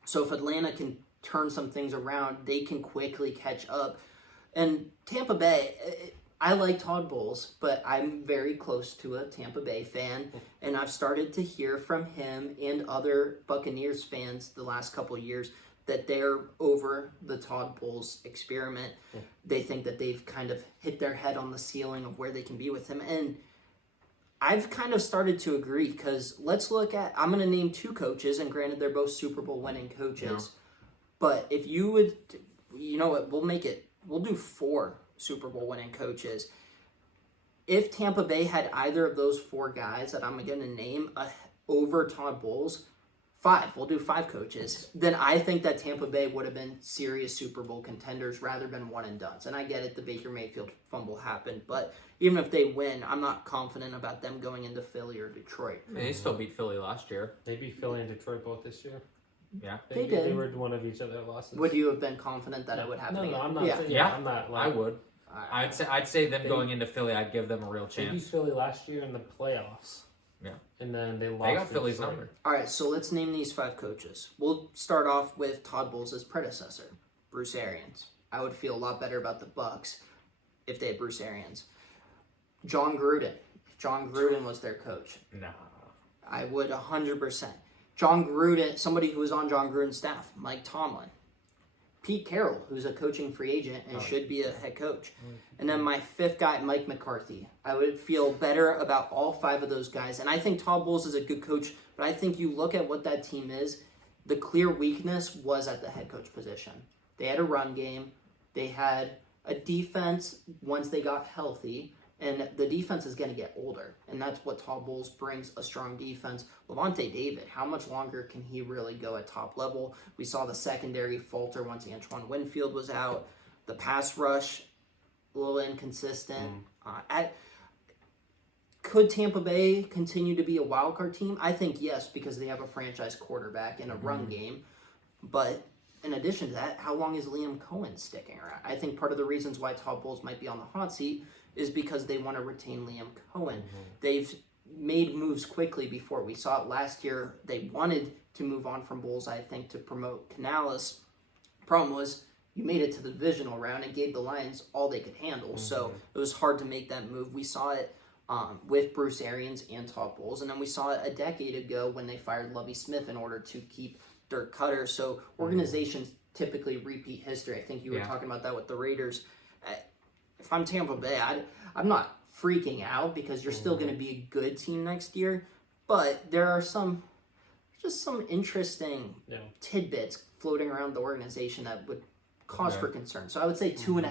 So if Atlanta can turn some things around, they can quickly catch up. And Tampa Bay, I like Todd Bowles, but I'm very close to a Tampa Bay fan, and I've started to hear from him and other Buccaneers fans the last couple of years that they're over the Todd Bowles experiment. They think that they've kind of hit their head on the ceiling of where they can be with him, and I've kind of started to agree, because let's look at, I'm going to name 2 coaches, and granted they're both Super Bowl winning coaches, Yeah. but if you would, you know what, we'll do 4 Super Bowl winning coaches. If Tampa Bay had either of those 4 guys that I'm going to name over Todd Bowles, 5, we'll do 5 coaches, then I think that Tampa Bay would have been serious Super Bowl contenders rather than one and dones. And I get it, the Baker Mayfield fumble happened, but even if they win, I'm not confident about them going into Philly or Detroit. They still beat Philly last year. They beat Philly and Detroit both this year. Yeah. They They did. were one of each other losses. Would you have been confident that it would happen No, again? I'm not. Yeah. Saying, Yeah. I'm not. I Like, would. Alright. I'd say them They- going into Philly, I'd give them a real They beat chance. Philly last year in the playoffs. Yeah. And then they lost. They got to Philly's Detroit. number. All right, so let's name these 5 coaches. We'll start off with Todd Bowles' predecessor, Bruce Arians. I would feel a lot better about the Bucks if they had Bruce Arians. John Gruden. If John Gruden was their coach, Nah. I would 100%. John Gruden, somebody who was on John Gruden's staff, Mike Tomlin. Pete Carroll, who's a coaching free agent and should be a head coach. And then my 5th guy, Mike McCarthy. I would feel better about all 5 of those guys. And I think Todd Bowles is a good coach, but I think you look at what that team is, the clear weakness was at the head coach position. They had a run game. They had a defense once they got healthy. And the defense is going to get older. And that's what Todd Bowles brings, a strong defense. Levante David, how much longer can he really go at top level? We saw the secondary falter once Antoine Winfield was out. The pass rush, a little inconsistent. Could Tampa Bay continue to be a wild card team? I think yes, because they have a franchise quarterback and a run game. But in addition to that, how long is Liam Cohen sticking around? I think part of the reasons why Todd Bowles might be on the hot seat is because they want to retain Liam Cohen. They've made moves quickly before. We saw it last year. They wanted to move on from Bowles, I think, to promote Canales. Problem was, you made it to the divisional round and gave the Lions all they could handle. So it was hard to make that move. We saw it with Bruce Arians and Todd Bowles. And then we saw it a decade ago when they fired Lovie Smith in order to keep Dirk Cutter. So organizations typically repeat history. I think you were talking about that with the Raiders. if I'm Tampa Bay, I'm not freaking out because you're still going to be a good team next year. But there are some interesting tidbits floating around the organization that would cause for concern. So I would say 2.5,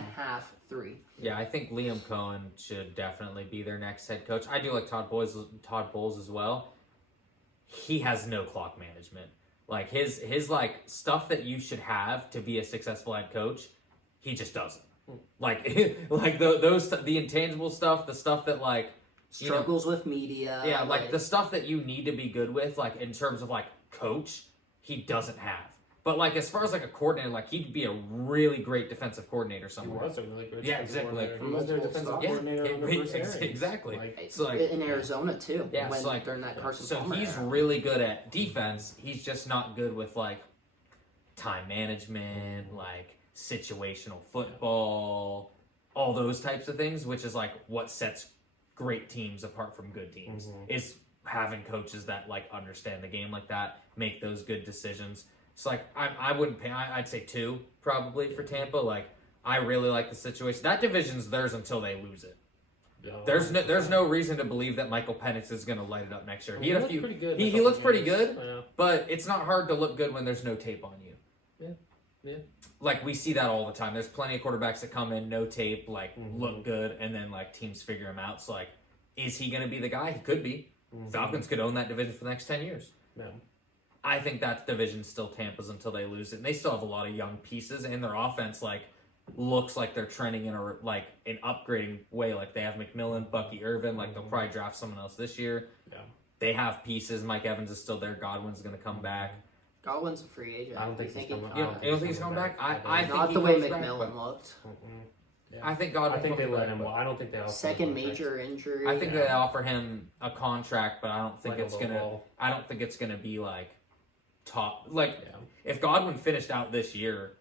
3. Yeah, I think Liam Cohen should definitely be their next head coach. I do like Todd Bowles as well. He has no clock management. Like his like stuff that you should have to be a successful head coach, he just doesn't. Like the intangible stuff, the stuff that like struggles with media. Yeah, like the stuff that you need to be good with, like in terms of like coach, he doesn't have. But like as far as like a coordinator, like he'd be a really great defensive coordinator somewhere. He was a really great exactly. Like, he was their defensive coordinator under Bruce Arians. Exactly. So like, in Arizona too. Yeah, when, so like, during that Carson so Palmer he's era. really good at defense. He's just not good with like time management, like situational football, all those types of things, which is like what sets great teams apart from good teams. Is having coaches that like understand the game like that, make those good decisions. It's like I wouldn't pay. I'd say 2 probably for Tampa. Like I really like the situation. That division's theirs until they lose it. There's no reason to believe that Michael Penix is going to light it up next year. He had a few. He looks pretty good, but it's not hard to look good when there's no tape on you. Yeah. Like we see that all the time. There's plenty of quarterbacks that come in no tape, like look good, and then like teams figure him out. So like, is he going to be the guy? He could be. Falcons could own that division for the next 10 years. Yeah. I think that division's still Tampa's until they lose it. And they still have a lot of young pieces, and their offense like looks like they're trending in an upgrading way. Like they have McMillan, Bucky Irvin. Like they'll probably draft someone else this year. Yeah. They have pieces. Mike Evans is still there. Godwin's going to come back. Godwin's a free agent. I don't think he's coming. You don't think he's coming back? I think not he the way comes back, McMillan but looked. Yeah. I think Godwin. I think they comes let back, him. but I don't think they offer Second major injury. I think they offer him a contract, but I don't think Like a it's low gonna. ball. I don't think it's gonna be like top. Like Yeah. if Godwin finished out this year,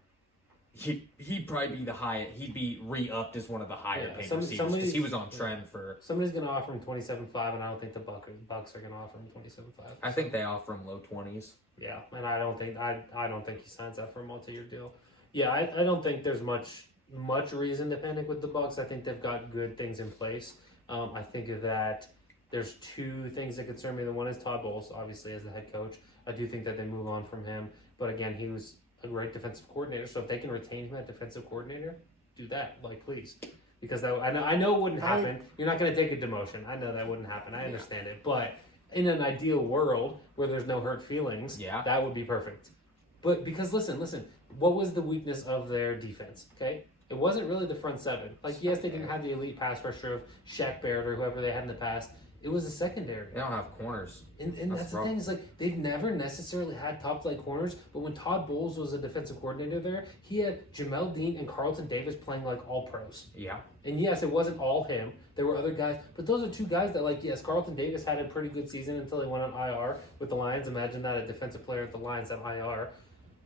he'd probably be the high. He'd be re-upped as one of the higher paid receivers because he was on trend for. Somebody's going to offer him 27.5, and I don't think the Bucks are going to offer him 27.5. I think they offer him low 20s. Yeah, and I don't think he signs up for a multi-year deal. Yeah, I don't think there's much reason to panic with the Bucks. I think they've got good things in place. I think that there's 2 things that concern me. The one is Todd Bowles, obviously as the head coach. I do think that they move on from him, but again, he was a great defensive coordinator. So if they can retain him as defensive coordinator, do that, like please, because that I know it wouldn't happen. You're not going to take a demotion. I know that wouldn't happen. I understand it, but in an ideal world where there's no hurt feelings, that would be perfect. But because listen, what was the weakness of their defense? Okay, it wasn't really the front 7. Like yes, they didn't have the elite pass rusher of Shaq Barrett or whoever they had in the past. It was the secondary. They don't have corners. And that's the thing, is like they've never necessarily had top flight corners, but when Todd Bowles was a defensive coordinator there, he had Jamel Dean and Carlton Davis playing like all pros. Yeah. And yes, it wasn't all him. There were other guys, but those are 2 guys that like, yes, Carlton Davis had a pretty good season until he went on IR with the Lions. Imagine that, a defensive player at the Lions on IR.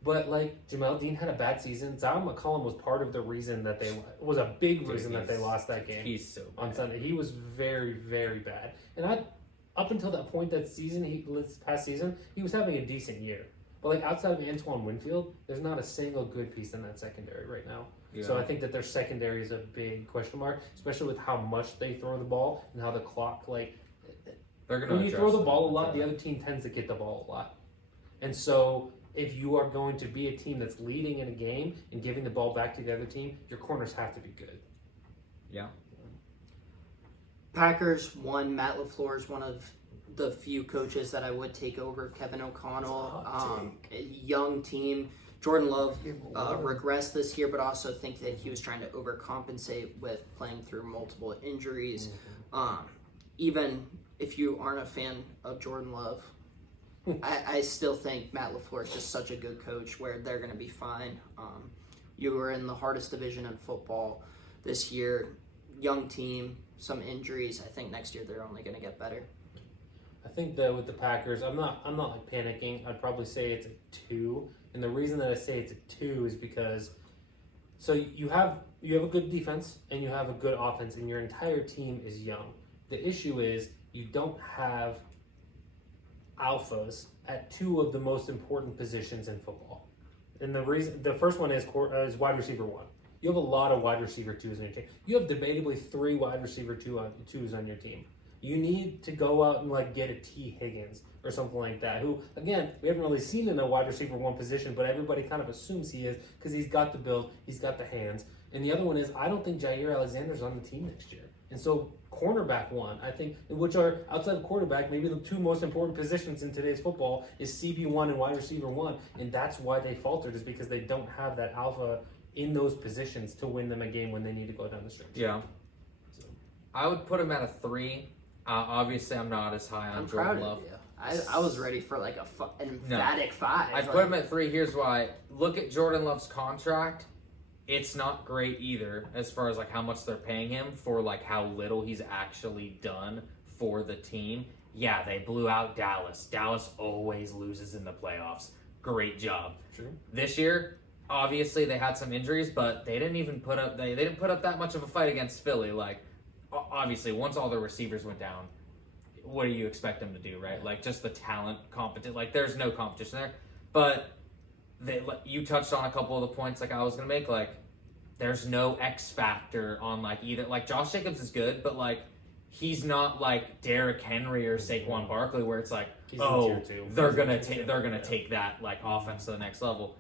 But like Jamel Dean had a bad season. Zion McCollum was part of the reason that was a big reason that they lost that game. He's so bad. On Sunday. He was very, very bad. And up until that point that season, this past season, he was having a decent year. But like outside of Antoine Winfield, there's not a single good piece in that secondary right now. Yeah. So I think that their secondary is a big question mark, especially with how much they throw the ball and how the clock they're gonna when you throw the ball a lot, the other team tends to get the ball a lot. And so if you are going to be a team that's leading in a game and giving the ball back to the other team, your corners have to be good. Yeah. Packers won. Matt LaFleur is one of the few coaches that I would take over Kevin O'Connell. A young team. Jordan Love regressed this year, but also think that he was trying to overcompensate with playing through multiple injuries. Even if you aren't a fan of Jordan Love, I still think Matt LaFleur is just such a good coach where they're going to be fine. You were in the hardest division in football this year. Young team, some injuries. I think next year they're only going to get better. I think that with the Packers, I'm not like panicking. I'd probably say it's a 2, and the reason that I say it's a 2 is because so you have a good defense and you have a good offense, and your entire team is young. The issue is you don't have alphas at 2 of the most important positions in football, and the first one is wide receiver 1. You have a lot of wide receiver 2s on your team. You have debatably 3 wide receiver 2s on your team. You need to go out and like get a T. Higgins or something like that. Who, again, we haven't really seen in a wide receiver 1 position, but everybody kind of assumes he is because he's got the build, he's got the hands. And the other one is I don't think Jair Alexander's on the team next year. And so cornerback 1, I think, which are outside of quarterback, maybe the 2 most important positions in today's football is CB1 and wide receiver 1. And that's why they faltered, is because they don't have that alpha in those positions to win them a game when they need to go down the stretch. Yeah. So, I would put him at a 3. Obviously, I'm not as high on I'm Jordan proud Love. of you. I was ready for like an emphatic 5. I'd put him at 3. Here's why. Look at Jordan Love's contract. It's not great either as far as like how much they're paying him for like how little he's actually done for the team. Yeah, they blew out Dallas. Dallas always loses in the playoffs. Great job. True. This year, obviously they had some injuries, but they didn't even put up they didn't put up that much of a fight against Philly. Like obviously once all their receivers went down, what do you expect them to do, right? Like just the talent competent, like there's no competition there. But you touched on a couple of the points like I was gonna make. Like there's no X factor on like either. Like Josh Jacobs is good, but like he's not like Derrick Henry or Saquon Barkley where it's like, He's in oh, tier 2. they're He's in gonna tier 2. take that like offense to the next level.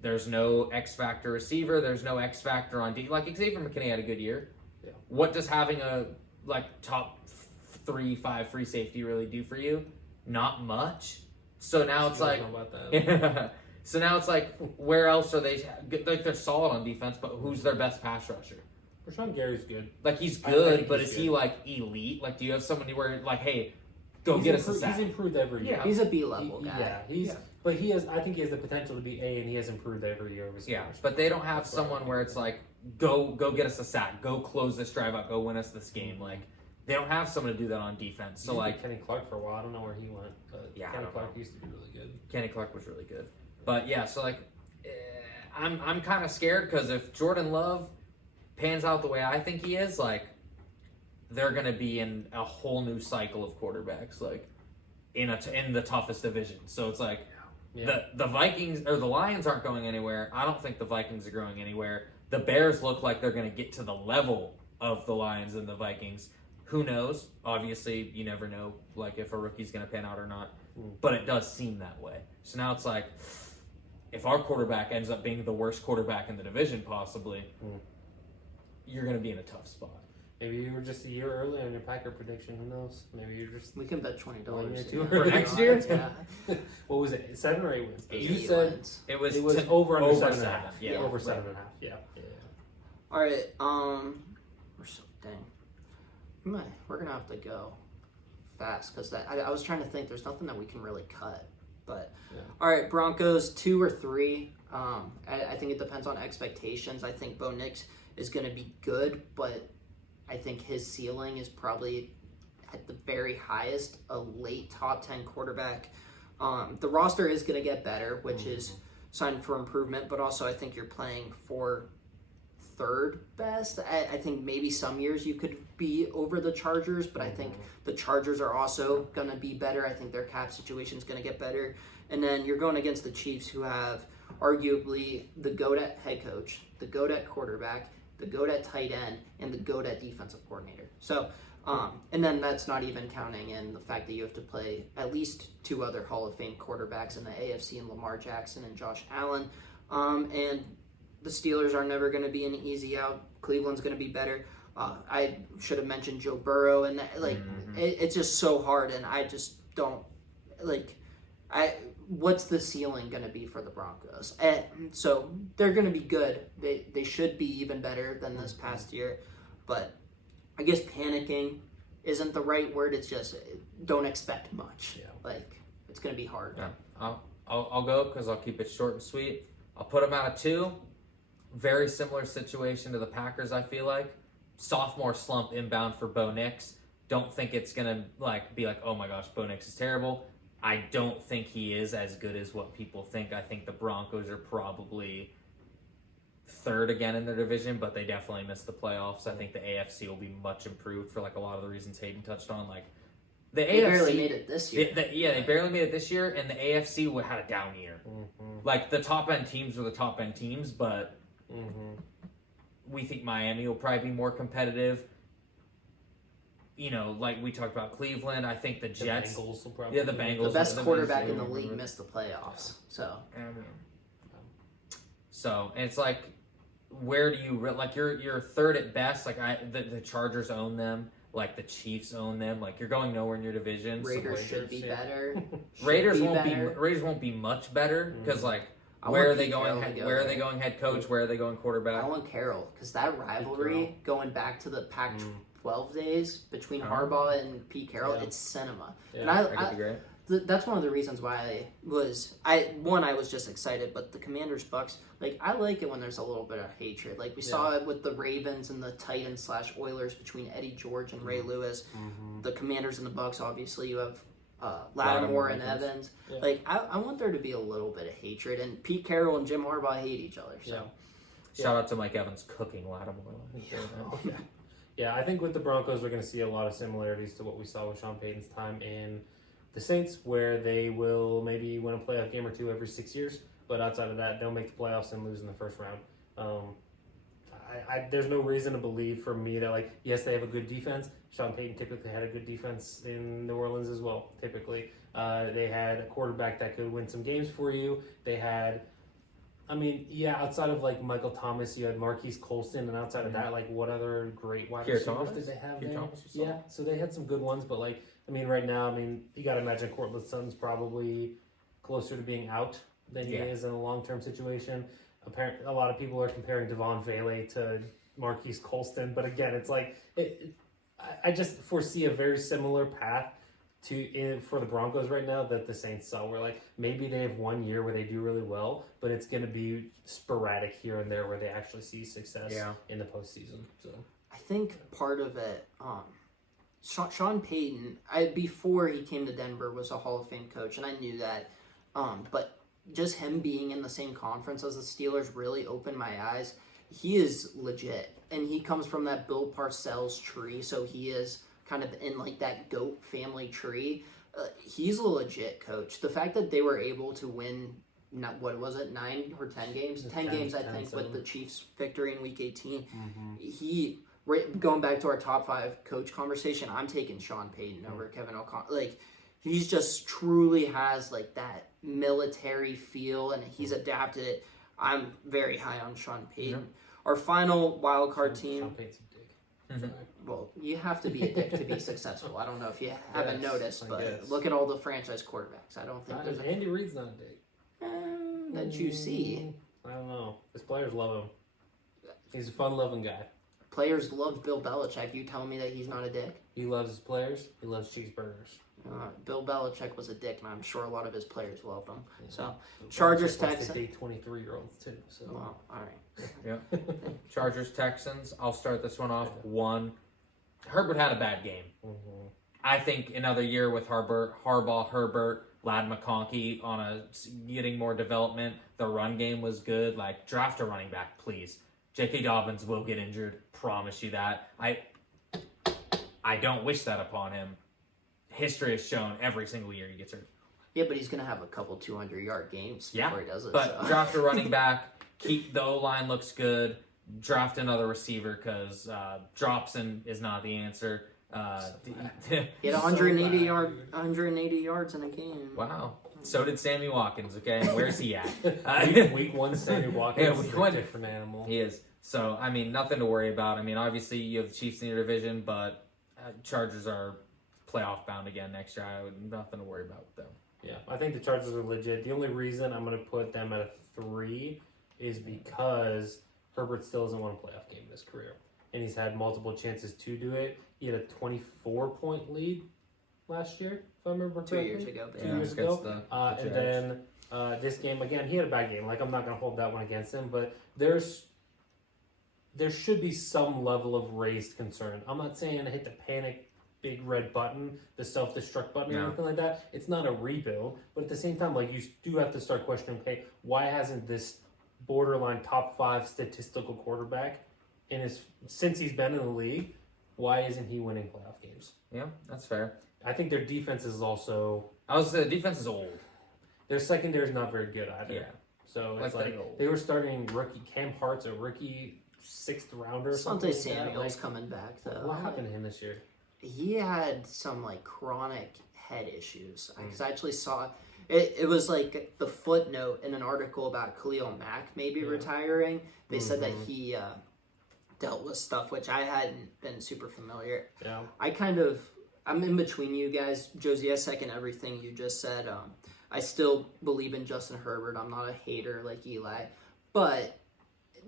There's no X factor receiver. There's no X factor on D. Like Xavier McKinney had a good year. Yeah. What does having a like top 3-5 free safety really do for you? Not much. So now it's like, know about that. so now it's like, where else are they? Like they're solid on defense, but who's their best pass rusher? Rashawn Gary's good. Like he's I good, think but he's is he good. like elite? Like do you have somebody where like, hey, go He's get us a improved, sack? He's improved every year. Yeah. He's a B level guy. Yeah, but he has. I think he has the potential to be A, and he has improved every year. Yeah, but they don't have someone where it's like, go get us a sack, go close this drive out, go win us this game. Like they don't have someone to do that on defense. So like Kenny Clark for a while. I don't know where he went, but Yeah, I Kenny don't Clark know. used to be really good. Kenny Clark was really good. But yeah, so like, I'm kind of scared because if Jordan Love pans out the way I think he is, like, they're gonna be in a whole new cycle of quarterbacks, like in the toughest division. So it's like the Vikings or the Lions aren't going anywhere. I don't think the Vikings are going anywhere. The Bears look like they're gonna get to the level of the Lions and the Vikings. Who knows? Obviously, you never know, like if a rookie's gonna pan out or not. But it does seem that way. So now it's like, if our quarterback ends up being the worst quarterback in the division, possibly, you're going to be in a tough spot. Maybe you were just a year early on your Packer prediction. Who knows? Maybe you're just. We can bet $20 For for next year? Yeah. What was it? 7 or 8 wins? 8 You said wins. It was over under over 7.5. 7. Yeah, Yeah, over right. 7.5. Yeah. All right. We're so dang. We're gonna have to go fast because I was trying to think. There's nothing that we can really cut. But all right, Broncos 2 or 3. I think it depends on expectations. I think Bo Nix is going to be good, but I think his ceiling is probably at the very highest a late top 10 quarterback. The roster is going to get better, which is sign for improvement, but also I think you're playing for third best. I think maybe some years you could be over the Chargers, but I think the Chargers are also going to be better. I think their cap situation is going to get better. And then you're going against the Chiefs, who have arguably the GOAT at head coach, the GOAT at quarterback, the GOAT at tight end, and the GOAT at defensive coordinator. So, and then that's not even counting in the fact that you have to play at least 2 other Hall of Fame quarterbacks in the AFC, and Lamar Jackson and Josh Allen. And the Steelers are never going to be an easy out. Cleveland's going to be better. I should have mentioned Joe Burrow, and it's just so hard, and I just don't what's the ceiling going to be for the Broncos? So they're going to be good. They should be even better than this past year, but I guess panicking isn't the right word. It's just don't expect much. Yeah. It's going to be hard. Yeah. I'll go because I'll keep it short and sweet. I'll put them out of 2. Very similar situation to the Packers, I feel like. Sophomore slump inbound for Bo Nix. Don't think it's going to be like, oh my gosh, Bo Nix is terrible. I don't think he is as good as what people think. I think the Broncos are probably third again in their division, but they definitely missed the playoffs. I think the AFC will be much improved for a lot of the reasons Hayden touched on. The They AFC barely made it this year. they barely made it this year, and the AFC had a down year. The top end teams were the top end teams, but we think Miami will probably be more competitive. You know, like we talked about Cleveland. I think the Jets. The Bengals will probably Yeah, the Bengals. The best the quarterback Bengals, in the yeah, league missed the playoffs. So I mean, so and it's like, where do you like you're third at best? Like the Chargers own them. Like the Chiefs own them. Like you're going nowhere in your division. Raiders should be yeah. better. Raiders won't better. Raiders won't be much better because like I where want are they Pete going? Carroll to go Where are there. they going? Head coach? Where are they going? Quarterback? I want Carroll because that rivalry going back to the Pac-12 days between Harbaugh and Pete Carroll, Yeah. it's cinema. Yeah, And That could be great. that's one of the reasons why I was just excited, but the Commanders Bucks, like I like it when there's a little bit of hatred. Like we saw it with the Ravens and the Titans / Oilers between Eddie George and Ray Lewis. The Commanders and the Bucks, obviously you have Lattimore and Evans. Yeah. Like I want there to be a little bit of hatred, and Pete Carroll and Jim Harbaugh hate each other. So Shout out to Mike Evans cooking Lattimore. Yeah. Yeah, I think with the Broncos, we're going to see a lot of similarities to what we saw with Sean Payton's time in the Saints, where they will maybe win a playoff game or two every 6 years, but outside of that, they'll make the playoffs and lose in the first round. There's no reason to believe for me that, like, yes, they have a good defense. Sean Payton typically had a good defense in New Orleans as well, typically. They had a quarterback that could win some games for you. They had, outside of, like, Michael Thomas, you had Marquise Colston, and outside of that, like, what other great wide Pierre receivers Thomas? did they have Pierre there? Thomas was solid. Yeah, so they had some good ones, but, like, right now, you got to imagine Courtland Sutton's probably closer to being out than he is in a long-term situation. Apparently, a lot of people are comparing Devon Vele to Marquise Colston, but again, it's like I just foresee a very similar path for the Broncos right now that the Saints saw. Where like maybe they have 1 year where they do really well, but it's going to be sporadic here and there where they actually see success in the postseason. So I think part of it, Sean Payton, before he came to Denver, was a Hall of Fame coach, and I knew that. But just him being in the same conference as the Steelers really opened my eyes. He is legit, and he comes from that Bill Parcells tree, so he is kind of in like that GOAT family tree. He's a legit coach. The fact that they were able to win, 9 or 10 games? 10 games, I think, with the Chiefs' victory in Week 18. Going back to our top 5 coach conversation, I'm taking Sean Payton over Kevin O'Connell. Like, he's just truly has like that military feel, and he's adapted it. I'm very high on Sean Payton. Our final wild card team. Sean Payton's a dick. Well, you have to be a dick to be successful. I don't know if you haven't noticed, but look at all the franchise quarterbacks. I don't think there's Andy Reid's not a dick. that you see. I don't know. His players love him. He's a fun-loving guy. Players love Bill Belichick. You telling me that he's not a dick? He loves his players. He loves cheeseburgers. Bill Belichick was a dick, and I'm sure a lot of his players loved him. Yeah. So, Bill Chargers, Belichick wants Texans. to date 23-year-olds too. So. Well, all right. Yeah. Chargers, Texans. I'll start this one off. 1. Herbert had a bad game. I think another year with Harbaugh, Herbert, Lad McConkey getting more development. The run game was good. Like, draft a running back, please. J.K. Dobbins will get injured. Promise you that. I don't wish that upon him. History has shown every single year he gets hurt. Yeah, but he's going to have a couple 200-yard games before he does it. But draft a running back. Keep the O-line looks good. Draft another receiver because Dropson is not the answer. He had 180 yards in a game. Wow. So did Sammy Watkins, okay? Where's he at? Week 1, Sammy Watkins is a different animal. He is. So, nothing to worry about. Obviously, you have the Chiefs in your division, but Chargers are playoff bound again next year. Nothing to worry about with them. Yeah, I think the Chargers are legit. The only reason I'm going to put them at a 3 is because Herbert still hasn't won a playoff game in his career. And he's had multiple chances to do it. He had a 24-point lead last year, if I remember correctly. 2 years ago. 2 years ago. And then this game, again, he had a bad game. Like, I'm not going to hold that one against him, but there should be some level of raised concern. I'm not saying hit the panic big red button, the self-destruct button or anything like that. It's not a rebuild, but at the same time, like, you do have to start questioning, okay, why hasn't this borderline top 5 statistical quarterback since he's been in the league, why isn't he winning playoff games? Yeah, that's fair. I think their defense is also... The defense is old. Their secondary is not very good either. Yeah. So it's like they were starting rookie Cam Hart's a rookie sixth rounder or something. Asante like that. Samuel's Like, coming back though. what happened to him this year? He had some like chronic head issues because I actually saw it. It was like the footnote in an article about Khalil Mack maybe retiring. They said that he dealt with stuff which I hadn't been super familiar. Yeah. I'm in between you guys. Josie, I second everything you just said. I still believe in Justin Herbert. I'm not a hater like Eli, but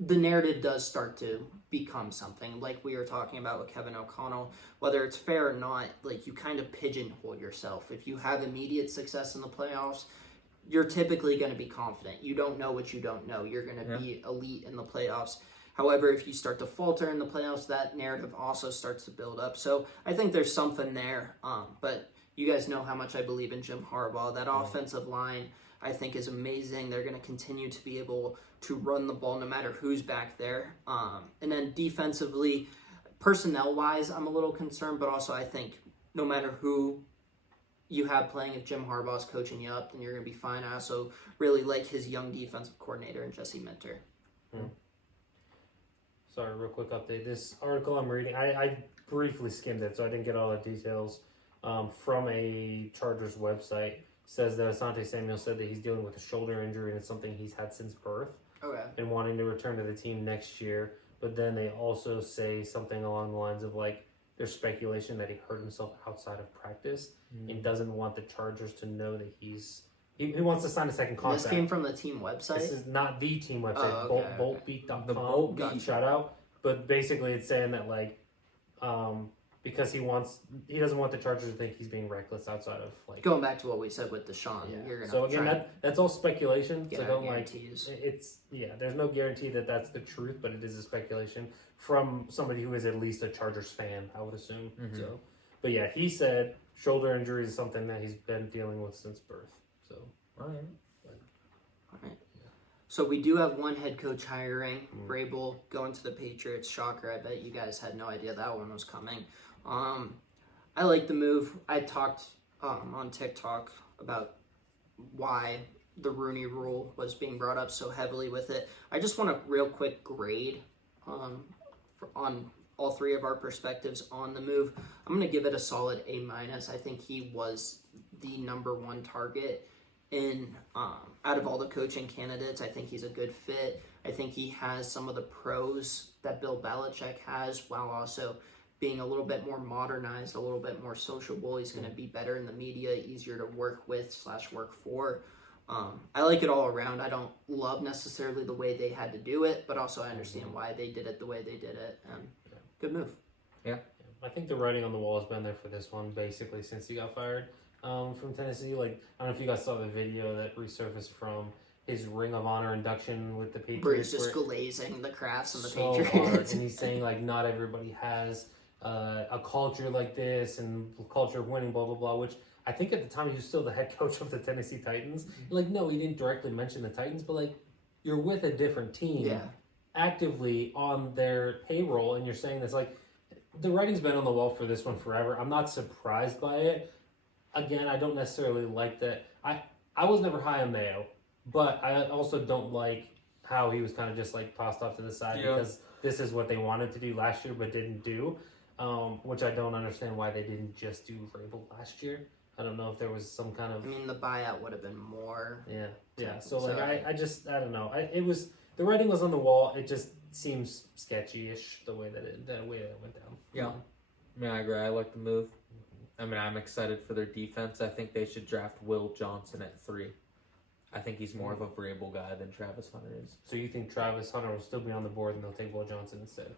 the narrative does start to become something like we were talking about with Kevin O'Connell. Whether it's fair or not, like you kind of pigeonhole yourself. If you have immediate success in the playoffs, you're typically going to be confident. You don't know what you don't know. You're going to be elite in the playoffs. However, if you start to falter in the playoffs, that narrative also starts to build up. So I think there's something there. But you guys know how much I believe in Jim Harbaugh. That offensive line, I think, is amazing. They're going to continue to be able to run the ball no matter who's back there. And then defensively, personnel-wise, I'm a little concerned. But also I think no matter who you have playing, if Jim Harbaugh's coaching you up, then you're going to be fine. I also really like his young defensive coordinator and Jesse Minter. Sorry, real quick update. This article I'm reading, I briefly skimmed it, so I didn't get all the details. From a Chargers website, says that Asante Samuel said that he's dealing with a shoulder injury and it's something he's had since birth. Okay. And wanting to return to the team next year. But then they also say something along the lines of like, there's speculation that he hurt himself outside of practice and doesn't want the Chargers to know that he wants to sign a second contract. This came from the team website? This is not the team website. Oh, okay, Boltbeat.com. The Bolt Beat. Shout out. But basically it's saying that like, because he doesn't want the Chargers to think he's being reckless outside of like. Going back to what we said with Deshaun, you're gonna So again, that's all speculation. get So our don't like. guarantees. There's no guarantee that that's the truth, but it is a speculation from somebody who is at least a Chargers fan, I would assume. So, but yeah, he said shoulder injury is something that he's been dealing with since birth. So, All right. So we do have one head coach hiring, Vrabel going to the Patriots. Shocker! I bet you guys had no idea that one was coming. I like the move. I talked on TikTok about why the Rooney Rule was being brought up so heavily with it. I just want a real quick grade on all three of our perspectives on the move. I'm going to give it a solid A-. I think he was the number one target in out of all the coaching candidates. I think he's a good fit. I think he has some of the pros that Bill Belichick has, while also being a little bit more modernized, a little bit more sociable. He's going to be better in the media, easier to work with / work for. I like it all around. I don't love necessarily the way they had to do it, but also I understand why they did it the way they did it. And good move. Yeah. I think the writing on the wall has been there for this one basically since he got fired from Tennessee. Like, I don't know if you guys saw the video that resurfaced from his Ring of Honor induction with the Patriots. Where he's just glazing the crafts and the so Patriots. hard, and he's saying like not everybody has a culture like this and culture of winning, blah blah blah. Which I think at the time he was still the head coach of the Tennessee Titans. Like, no, he didn't directly mention the Titans, but like you're with a different team, actively on their payroll, and you're saying this. Like, the writing's been on the wall for this one forever. I'm not surprised by it. Again, I don't necessarily like that. I was never high on Mayo, but I also don't like how he was kind of just like tossed off to the side because this is what they wanted to do last year but didn't do, which I don't understand why they didn't just do Vrabel last year. I don't know if there was some kind of. I mean, the buyout would have been more. Yeah. So like I don't know. It was the writing was on the wall. It just seems sketchy-ish the way that it went down. Yeah, I agree. I like the move. I mean, I'm excited for their defense. I think they should draft Will Johnson at 3. I think he's more of a Vrabel guy than Travis Hunter is. So you think Travis Hunter will still be on the board and they'll take Will Johnson instead?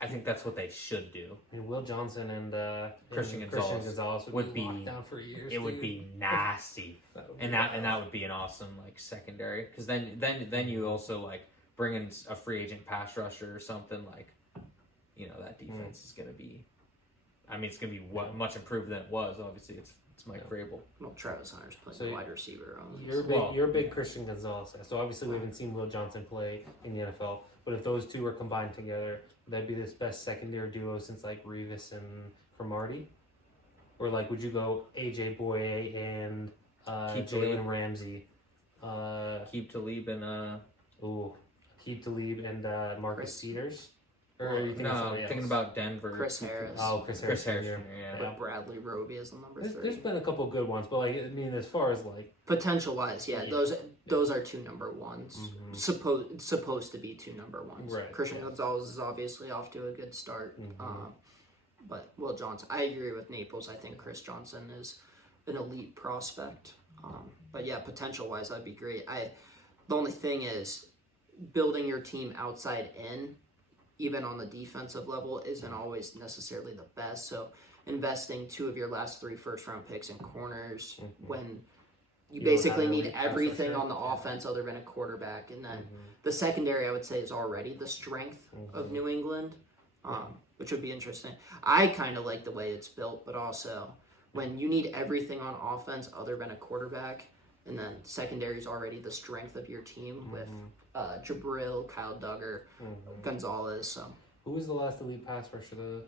I think that's what they should do. And Will Johnson and Christian Gonzalez would be be down for years. It would be nasty, and that would be an awesome like secondary. Because then you also like bring in a free agent pass rusher or something like, that defense is gonna be. I mean, it's gonna be much improved than it was. Obviously, it's Mike Vrabel. Well, Travis Hunter's playing wide receiver. You're a big Christian Gonzalez guy. So obviously we haven't seen Will Johnson play in the NFL. But if those two were combined together, would that be this best secondary duo since like Revis and Cromartie? Or like, would you go AJ Boye and Keep Jalen Ramsey? Keep Talib and Aqib Talib and Marcus Chris. Cedars. Or are you thinking of No, somebody I'm thinking else? about Denver. Chris Harris. Oh, Chris Harris. Chris Harris. Jr. Yeah. With Bradley Roby as the number There's 3. been a couple good ones, but like I mean, as far as like Potential wise, yeah, Yeah. those are 2 number 1s. Mhm. Supposed to be 2 number 1s. Right, Christian yeah. Gonzalez is obviously off to a good start. Mhm. But Will Johnson, I agree with Naples. I think Chris Johnson is an elite prospect. But yeah, potential wise, that'd be great. The only thing is building your team outside in, even on the defensive level, isn't always necessarily the best. So investing 2 of your last 3 first-round picks in corners when you You basically don't have need elite pass everything rusher. on the Yeah. offense other than a quarterback, and then Mhm. the secondary, I would say, is already the strength of Mhm. New England, which would be interesting. I kind of like the way it's built, but also when you need everything on offense other than a quarterback, and then secondary is already the strength of your team with Jabril, Kyle Duggar, Mhm. Gonzalez. So Who was the last elite pass rusher the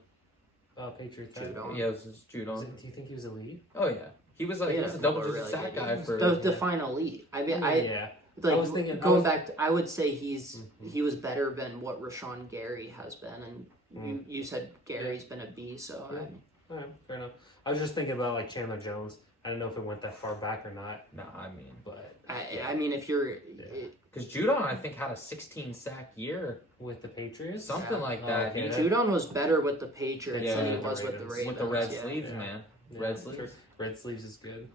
Patriots had? Judon. Yeah, it was just Judon. Do you think he was elite? Oh yeah, he was like He he had was a a couple double-digit really sack good guy games. for. Define elite. I mean, Yeah. like I was thinking- going back. I would say he Mhm. was better than what Rashawn Gary has been, and Mm. you said Gary's been a B. So Yeah. All right, fair enough. I was just thinking about like Chandler Jones. I don't know if it went that far back or not, No, I mean, but I mean, if you're because Judon I think had a 16 sack year, with the Patriots, something Yeah. like Oh, that. okay. He- Judon was better with the Patriots Yeah, than he with the was with the Ravens. Ravens. with the red yeah. sleeves, Yeah. man. Yeah, Red sure. sleeves. Red sleeves is good.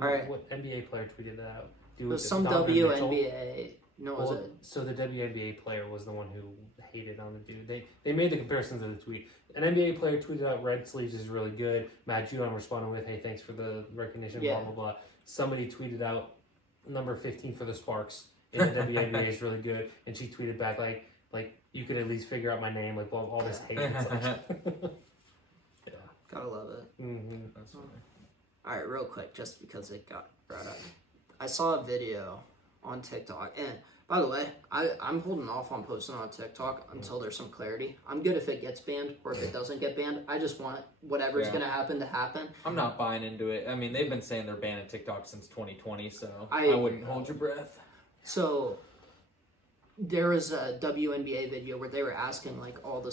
All right. What NBA player tweeted that out? It was some Donovan Mitchell? WNBA. No, was Well, it? so the WNBA player was the one who hated on the dude. They made the comparisons of the tweet. An NBA player tweeted out red sleeves is really good. Matt Judon responded with, "Hey, thanks for the recognition." Yeah. Blah blah blah. Somebody tweeted out number 15 for the Sparks in the WNBA is really good, and she tweeted back like you could at least figure out my name, like all this hate. It's like, yeah. Gotta love it. Mm-hmm. That's funny. All right, real quick, just because it got brought up. I saw a video on TikTok, and by the way, I'm holding off on posting on TikTok until there's some clarity. I'm good if it gets banned or if it doesn't get banned. I just want whatever's Yeah. gonna happen to happen. I'm not buying into it. I mean, they've been saying they're banning TikTok since 2020, so I- I wouldn't hold your breath. So there was a WNBA video where they were asking like all the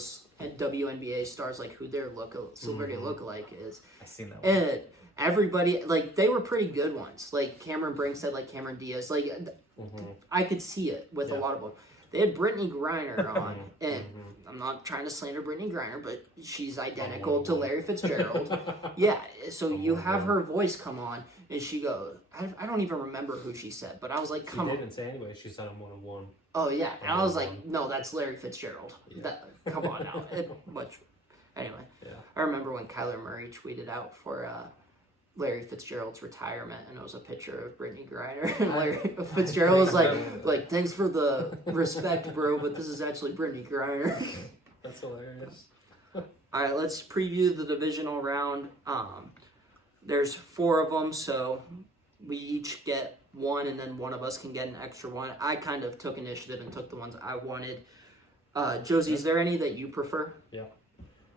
WNBA stars like who their celebrity lookalike is, I seen that one. and everybody like they were pretty good ones. Like Cameron Brink said, like Cameron Diaz, like Mm-hmm. I could see it with a Yeah. lot of them. They had Brittany Griner on, and Mhm. I'm not trying to slander Brittany Griner, but she's identical Oh. to Larry Fitzgerald. Yeah, so you Oh, have yeah. her voice come on, and she goes, I don't even remember who she said, but I was like, She come on. didn't say anyway. She said I'm 1-1. Oh, yeah. And I was like, 101. no, that's Larry Fitzgerald. Yeah. Come on now. Anyway, Yeah. I remember when Kyler Murray tweeted out for Larry Fitzgerald's retirement, and it was a picture of Brittany Griner, and Larry Fitzgerald was like, thanks for the respect, bro, but this is actually Brittany Griner. That's hilarious. All right, let's preview the divisional round. There's 4 of them, so we each get one, and then one of us can get an extra one. I kind of took initiative and took the ones I wanted. Josie, is there any that you prefer?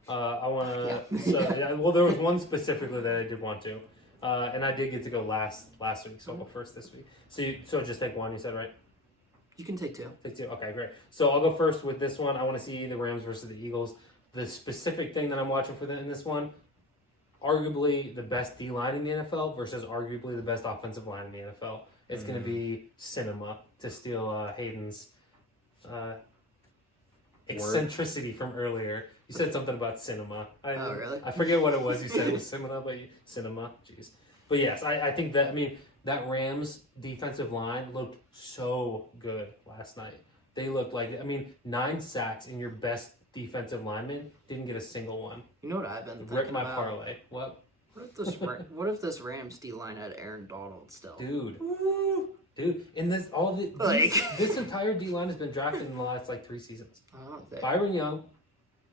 I want to. Yeah. So, yeah, well, there was one specifically that I did want to, and I did get to go last week, so I'll go first this week. So just take one. You said right? You can take 2. Take 2. Okay, great. So I'll go first with this one. I want to see the Rams versus the Eagles. The specific thing that I'm watching for in this one, arguably the best D line in the NFL versus arguably the best offensive line in the NFL. It's going to be cinema to steal Hayden's eccentricity from earlier. You said something about cinema. Oh, really? I forget what it was. You said it was cinema, but cinema. Jeez. But yes, I think that. I mean, that Rams defensive line looked so good last night. They looked like. I mean, 9 sacks and your best defensive lineman didn't get a single one. You know what I've been Rip thinking my about? parlay. What? What if this Rams D line had Aaron Donald still? Dude, and this Like- this entire D line has been drafted in the last 3 seasons. Oh, Byron Young,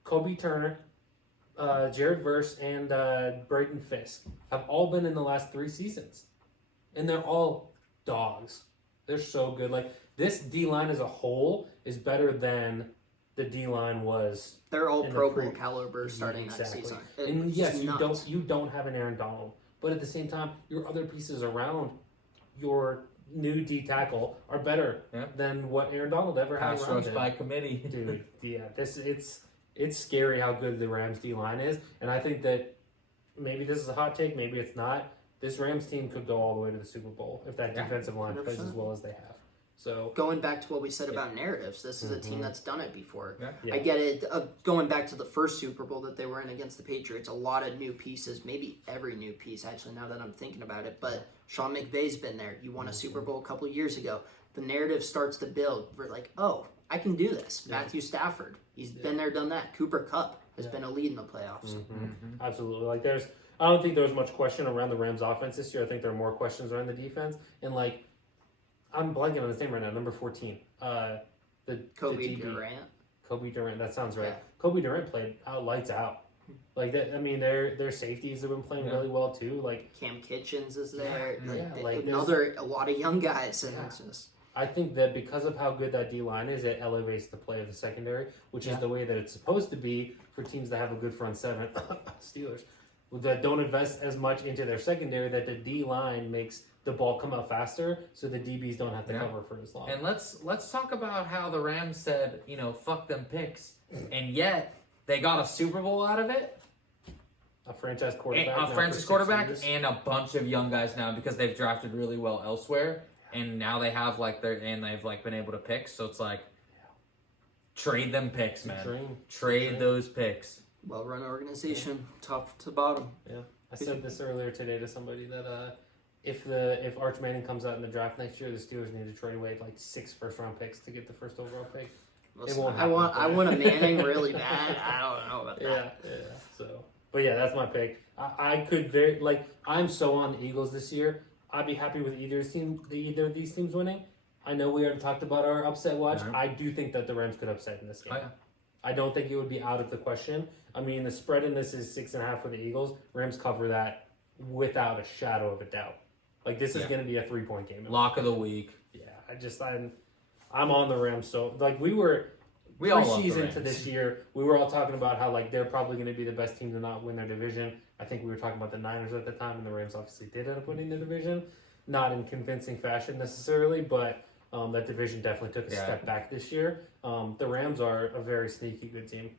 Kobe Turner, Jared Verse, and Brayton Fisk have all been in the last 3 seasons, and they're all dogs. They're so good. Like this D line as a whole is better than the D line was. they're all in the Pro pre- Bowl caliber starting next Exactly. season. And It's yes, just you nuts. don't have an Aaron Donald, but at the same time, your other pieces around your new D tackle are better Yeah. than what Aaron Donald ever had Pass around rush him. by committee. Dude, yeah, it's scary how good the Rams D line is, and I think that maybe this is a hot take, maybe it's not. This Rams team could go all the way to the Super Bowl if that Yeah, defensive line plays 100%. as well as they have. So Going back to what we said about narratives, this is a team Mhm. that's done it before. Yeah. I get it. Going back to the first Super Bowl that they were in against the Patriots, a lot of new pieces, maybe every new piece, actually, now that I'm thinking about it. But Sean McVay's been there. You won a Super Bowl a couple years ago. The narrative starts to build. We're like, oh, I can do this. Yeah. Matthew Stafford, he's been there, done that. Cooper Kupp has Yeah. been a lead in the playoffs. absolutely, like I don't think there was much question around the Rams offense this year. I think there are more questions around the defense, and like I'm blanking on his name right now, number 14. The Kobe DB. Durant. Kobe Durant, that sounds right. Yeah. Kobe Durant played out lights out. Like that, I mean, their safeties have been playing Yeah. really well too. Like Cam Kitchens is there. Yeah, like a lot of young guys. And Yeah. it's just, I think that because of how good that D line is, it elevates the play of the secondary, which is Yeah. the way that it's supposed to be for teams that have a good front seven. Steelers that don't invest as much into their secondary, that the D line makes the ball come out faster, so the DBs don't have to Yeah. cover for as long. And let's talk about how the Rams said, fuck them picks, and yet they got a Super Bowl out of it. A franchise And quarterback, a now for franchise 6 quarterback years. and a bunch of young guys now because they've drafted really well elsewhere, and now they have they've been able to pick. So it's like trade them picks, man. Dream. Trade those picks. well-run organization, top to bottom. I said this earlier today to somebody that if Arch Manning comes out in the draft next year, the Steelers need to trade away like 6 first-round picks to get the first overall pick. Listen, won't I happen. want a Manning really bad. I don't know about that. Yeah. So, but yeah, that's my pick. I could I'm so on the Eagles this year. I'd be happy with either of these teams winning. I know we already talked about our upset watch. Mhm. I do think that the Rams could upset in this game. Oh, yeah. I don't think it would be out of the question. I mean, the spread in this is 6.5 for the Eagles. Rams cover that without a shadow of a doubt. Like this is Yeah. going to be a 3-point game. Lock of the week. Yeah, I'm on the Rams. So like we were We all love the preseason to Rams. this year, we were all talking about how like they're probably going to be the best team to not win their division. I think we were talking about the Niners at the time, and the Rams obviously did end up winning the division, not in convincing fashion necessarily, but that division definitely took a Yeah. step back this year. The Rams are a very sneaky good team,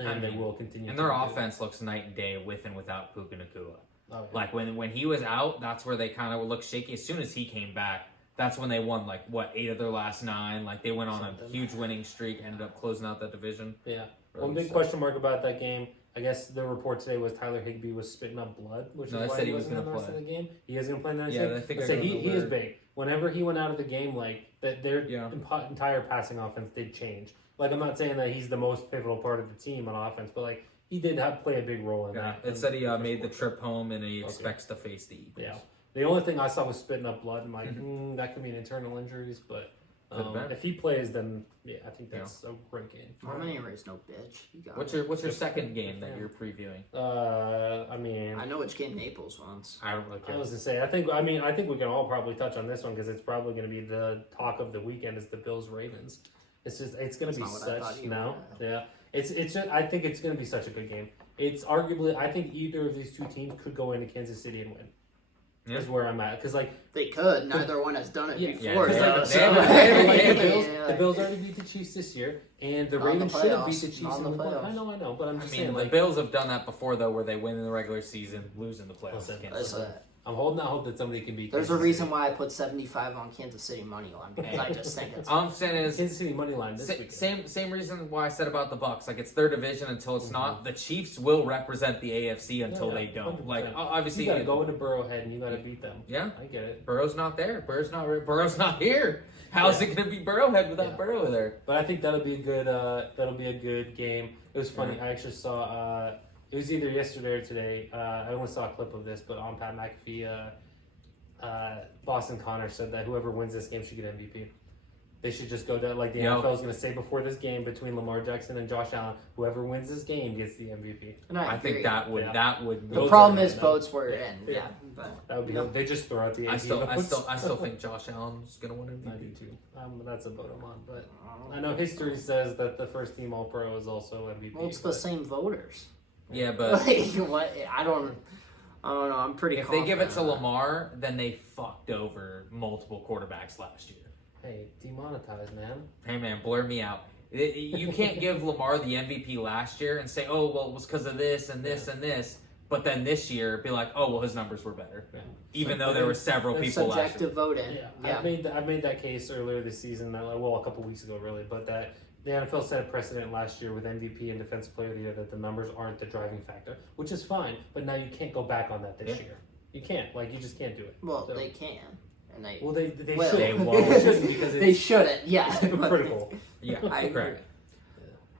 and I they mean, will continue. And to their be good. offense looks night and day with and without Puka Nacua. Oh, yeah. Like when he was out, that's where they kind of looked shaky. As soon as he came back, that's when they won 8 of their last 9. Like they went on a Something. huge winning streak, ended up closing out that division. Yeah. Really One big sick. question mark about that game. I guess the report today was Tyler Higbee was spitting up blood, which No, is they why said he he was wasn't in the gonna rest of the play. game. He is going to play in the next Yeah, game. I think Let's they're say he gonna is wear- big. Whenever he went out of the game, like their Yeah. entire passing offense did change. Like I'm not saying that he's the most pivotal part of the team on offense, but like he did play a big role in Yeah, that. it said he in made the first trip home and he Okay. expects to face the Eagles. Yeah. The only thing I saw was spitting up blood. I'm like, that could mean internal injuries, but Could've been. if he plays, then yeah, I think that's a great game. Moneyra's no bitch. You got What's it. your second game that you're previewing? I mean, I know which game Naples wants. I don't really I care. was to say, I think we can all probably touch on this one because it's probably going to be the talk of the weekend is the Bills Ravens. It's going to be That's not what I thought such you no, were yeah. It's just I think it's going to be such a good game. It's arguably I think either of these two teams could go into Kansas City and win. Yeah. Is where I'm at because like They could. Neither one has done it Yeah, before. they though, haven't- so- they haven't- like, they the, Bills, Yeah, the like- Bills already beat the Chiefs this year, and the Not in the Ravens should have beat playoffs. the Chiefs Not in in the the playoffs. playoffs. I know, but I'm I just mean, saying the like Bills have done that before, though, where they win in the regular season, lose in the playoffs. Listen, Can't Listen, say. I'm holding out hope that somebody can beat. There's a Kansas reason City. why I put 75 on Kansas City money line because I just think it's. All I'm saying is, Kansas City money line this weekend. same reason why I said about the Bucks. Like it's their division until it's not. The Chiefs will represent the AFC until Yeah, they don't. 100%. Like obviously, You got to go into Burrowhead and you got to beat them. Yeah, I get it. Burrow's not there. Burrow's not here. How's Yeah. it going to be Burrowhead without Yeah. Burrow there? But I think that'll be a good game. It was funny. I actually saw it was either yesterday or today. I only saw a clip of this, but on Pat McAfee, Boston Connor said that whoever wins this game should get MVP. They should just go down like the Yep. NFL is going to say before this game between Lamar Jackson and Josh Allen. Whoever wins this game gets the MVP. And I agree. think that would The Votes problem are is in, votes were Yeah. in. Yeah. Yeah, but That would be. No. They just throw out the. I AP still votes. think Josh Allen's going to win I do MVP. too. That's a vote I'm on, but I know history says that the first team All Pro is also MVP. well, it's the but- same voters. Yeah, but Like what? I don't. I don't know. I'm pretty. If they give it to confident. Lamar, then they fucked over multiple quarterbacks last year. Hey, demonetized, man. Hey man, blur me out. You can't give Lamar the MVP last year and say, oh, well, it was because of this and this and this. But then this year, be like, oh, well, his numbers were better. Yeah. Even though there were several It's people last year. subjective voting. Yeah, I've made that case earlier this season. Well, a couple weeks ago, really, but that the NFL set a precedent last year with MVP and Defensive Player of the Year that the numbers aren't the driving factor, which is fine. But now you can't go back on that this year. You can't. You just can't do it. Well, So- they can, and they. Well, they Well, should. They They won't. shouldn't because They it's shouldn't. Yeah. but- critical. Yeah, I agree. correct.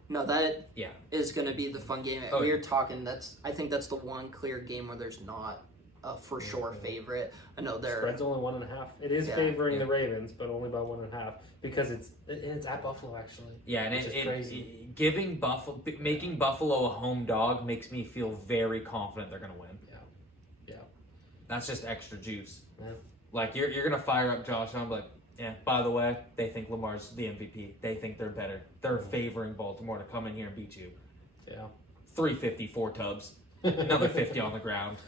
No, that Yeah. is going to be the fun game. Oh, we yeah. are talking. I think that's the one clear game where there's not a for sure favorite. I know there. Spread's only 1.5. It is Yeah, favoring yeah. the Ravens, but only by 1.5 because it's at Buffalo actually. Yeah, and Which is crazy. making Buffalo a home dog makes me feel very confident they're going to win. Yeah. That's just extra juice. Yeah. Like, you're going to fire up Josh Allen, like, yeah, by the way, they think Lamar's the MVP. They think they're better. They're favoring Baltimore to come in here and beat you. Yeah. 350, 4 tubs. Another 50 on the ground.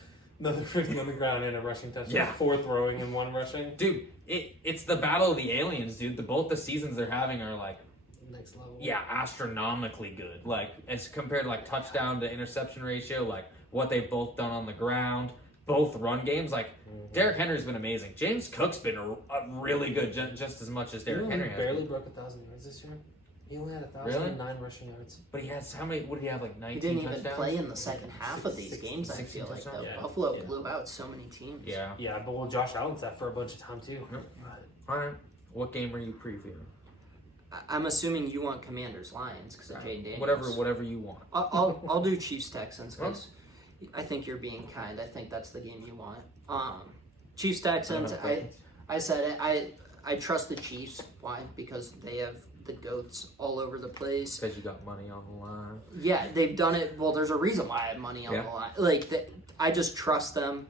Another 50 on the ground and a rushing touchdown. Yeah. 4 throwing and 1 rushing. Dude, it's the battle of the aliens, dude. Both the seasons they're having are like, Next level. yeah, astronomically good. Like, as compared to like touchdown to interception ratio, like what they've both done on the ground, both run games. Like, Derrick Henry's been amazing. James Cook's been really good, just as much as Derrick Henry has. barely Been. broke 1,000 yards this year. He only had 1,009 rushing yards. But he has how many? What did he have? Like 19 He didn't even touchdowns? play in the second half of these 16 games. I feel like touchdowns? though. Yeah. Buffalo Yeah. blew out so many teams. Yeah. Yeah, but well, Josh Allen sat for a bunch of time too. Yep. All right. What game are you previewing? I'm assuming you want Commanders Lions because of Jay Daniels. Whatever you want. I'll do Chiefs Texans because I think you're being kind. I think that's the game you want. Chiefs Texans. I said it. I trust the Chiefs. Why? Because they have the goats all over the place. Because you got money on the line. Yeah, they've done it. Well, there's a reason why I have money on Yeah. the line. Like, I just trust them.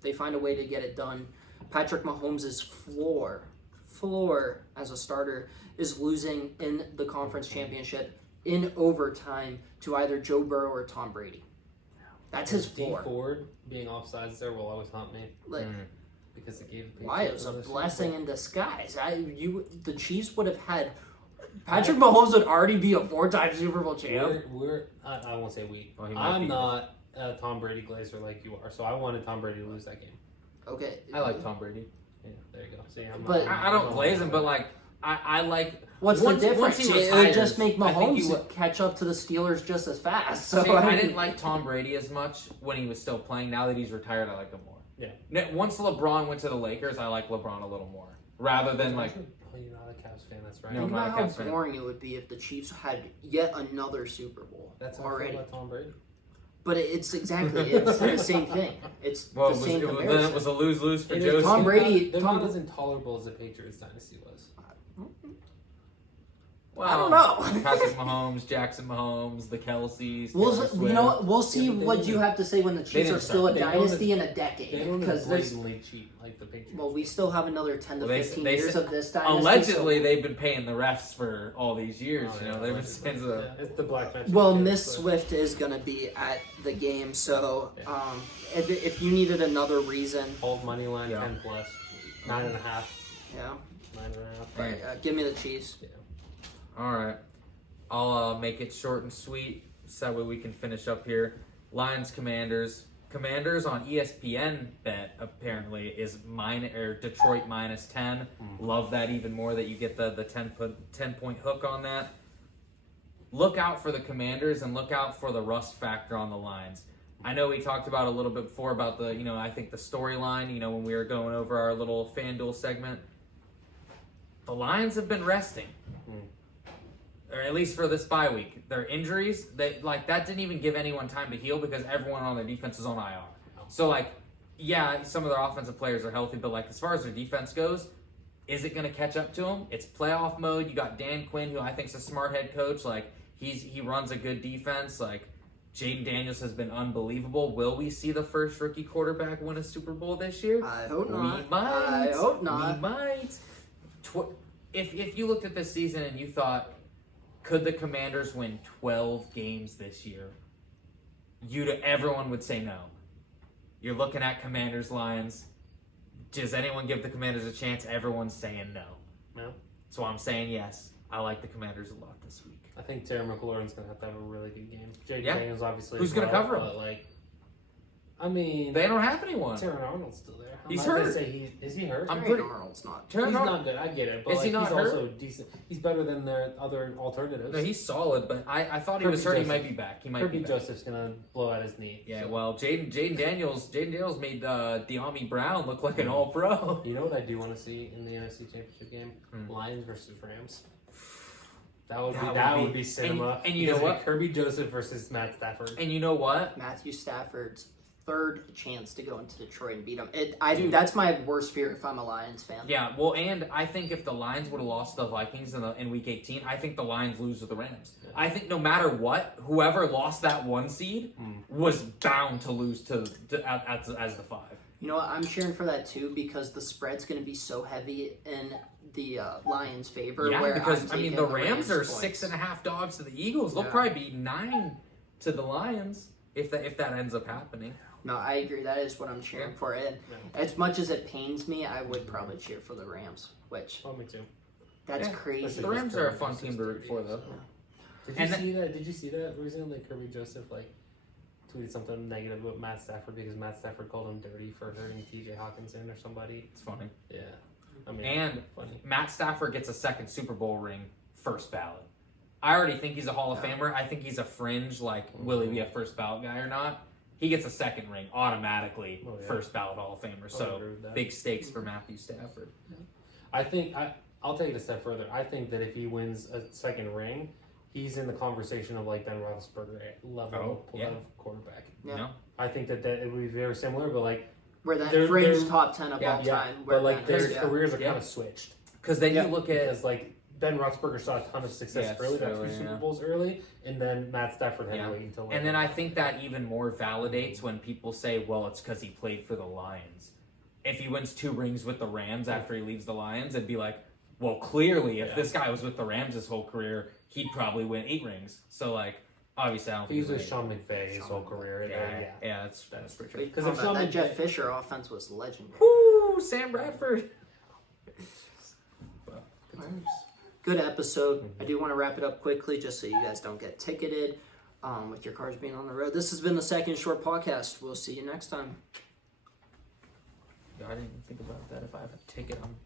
They find a way to get it done. Patrick Mahomes' floor as a starter is losing in the conference championship in overtime to either Joe Burrow or Tom Brady. That's his Steve floor. Ford being offsides there will always haunt me Like, because it gave. the why? It Patriots was a another Super blessing Bowl. in disguise. The Chiefs would have had. Patrick Mahomes would already be a 4-time Super Bowl champ. I won't say we. Well, he might I'm be. not a Tom Brady glazer like you are, so I wanted Tom Brady to lose that game. Okay. I like Tom Brady. Yeah, there you go. See, I'm But- not, I don't glaze him, but like I like. What's once- the difference? once he It would retires, just make I think he Mahomes would- catch up to the Steelers just as fast. So See, I mean- didn't like Tom Brady as much when he was still playing. Now that he's retired, I like him more. Yeah. Once LeBron went to the Lakers, I like LeBron a little more. Rather than like, Oh, you're not a Cavs fan. That's right. No, Think I'm not about a how Cavs fan. boring it would be if the Chiefs had yet another Super Bowl That's how I already. feel about Tom Brady. But it's exactly it's the same thing. It's well, the same then comparison. it was a lose for It is Joe. Tom Brady- They're Tom- not as intolerable as the Patriots dynasty was. Well, I don't know. Patrick Mahomes, Jackson Mahomes, the Kelseys. We'll Taylor you Swift. know what? We'll see Yeah, but they what don't- you have to say when the Chiefs didn't are still a start. They don't dynasty in a They decade. don't Because there's blatantly cheat like the Patriots. well, we still have another 10 to Well, they- 15 they years said- of this dynasty. Allegedly, so- they've been paying the refs for all these years. Oh, you yeah, know, they've been allegedly. since the. Yeah, it's the black magic. Well, kids, Miss but- Swift is going to be at the game, so Yeah. if you needed another reason, Hold money line Yeah. 10 plus 9.5. yeah, 9.5. Right. give me the Chiefs. All right, I'll make it short and sweet, so that way we can finish up here. Lions, Commanders. Commanders on ESPN bet apparently is Detroit minus 10. Love that even more that you get the 10-point hook on that. Look out for the Commanders and look out for the rust factor on the Lions. I know we talked about a little bit before about the, I think the storyline, when we were going over our little FanDuel segment. The Lions have been resting. Or at least for this bye week. Their injuries, that didn't even give anyone time to heal because everyone on their defense is on IR. So yeah, some of their offensive players are healthy, but as far as their defense goes, is it going to catch up to them? It's playoff mode. You got Dan Quinn, who I think is a smart head coach. He runs a good defense. Jaden Daniels has been unbelievable. Will we see the first rookie quarterback win a Super Bowl this year? I hope We not. might. I hope not. We might. If you looked at this season and you thought, could the Commanders win 12 games this year? Everyone would say no. You're looking at Commanders Lions. Does anyone give the Commanders a chance? Everyone's saying no. No. So I'm saying yes. I like the Commanders a lot this week. I think Terry McLaurin's going to have a really good game. Jaden Yeah. Daniels obviously. Who's as gonna well, cover him? But like, I mean, They don't have anyone. Terran Arnold's still there. He's I'm not gonna hurt. Say is he hurt? I'm Terry pretty- Arnold's not. He's not good. I get it, but Is like, he not he's hurt? also decent. He's better than their other alternatives. No, he's solid, but I thought he Kirby was hurt. He Joseph. might be back. He might Kirby be back. Joseph's gonna blow out his knee. Yeah, so. well, Jaden Daniels made De'Ami Brown look like an All-Pro. You know what I do want to see in the NFC Championship game? Hmm. Lions versus Rams. That would That would be be- cinema. and you know Because it'd what? be Kirby Joseph versus Matt Stafford. And you know what? Matthew Stafford's third chance to go into Detroit and beat them. Dude. That's my worst fear if I'm a Lions fan. Yeah, well, and I think if the Lions would have lost to the Vikings in Week 18, I think the Lions lose to the Rams. Yeah. I think no matter what, whoever lost that 1 seed was bound to lose as the 5. You know what? I'm cheering for that too because the spread's going to be so heavy in the Lions' favor. Yeah, where because I'm I mean taking the Rams are points. 6.5 dogs to the Eagles. They'll Yeah. probably be 9 to the Lions if that ends up happening. No, I agree. That is what I'm cheering for. And as much as it pains me, I would probably cheer for the Rams. Which Oh, me too. that's Yeah. crazy. The Rams are a fun team to root for, though. Did And you see that? Did you see that recently? Kirby Joseph tweeted something negative about Matt Stafford because Matt Stafford called him dirty for hurting T.J. Hawkinson or somebody. It's funny. Yeah, I mean, And funny. Matt Stafford gets a second Super Bowl ring, first ballot. I already think he's a Hall of Yeah. Famer. I think he's a fringe, will he be a first ballot guy or not? He gets a second ring automatically, Oh, yeah. first ballot Hall of Famer. I So agree with that. big stakes for Matthew Stafford. I think I'll take it a step further. I think that if he wins a second ring, he's in the conversation of Ben Roethlisberger level Oh, yeah. of quarterback. Yeah. You know? I think that it would be very similar, but Where that They're- fringe they're- top 10 of all yeah, time. Where but their yeah. careers are Yeah. kind of switched Because then Yeah. you look at because Ben Roethlisberger saw a ton of success Yes, early, got early, 2 Super yeah. Bowls early, and then Matt Stafford had Yeah. to wait until. And then I think that even more validates when people say, well, it's because he played for the Lions. If he wins 2 rings with the Rams after he leaves the Lions, it'd be like, well, clearly, if Yeah. this guy was with the Rams his whole career, he'd probably win 8 rings. So, obviously, I don't he was think with Sean McVay his whole career. Yeah, that's pretty true. Because Oh, if Sean that McVay- Jeff Fisher offense was legendary. Woo, Sam Bradford. Good episode. I do want to wrap it up quickly just so you guys don't get ticketed with your cars being on the road. This has been the Second Short Podcast. We'll see you next time. I didn't even think about that. If I have a ticket, I'm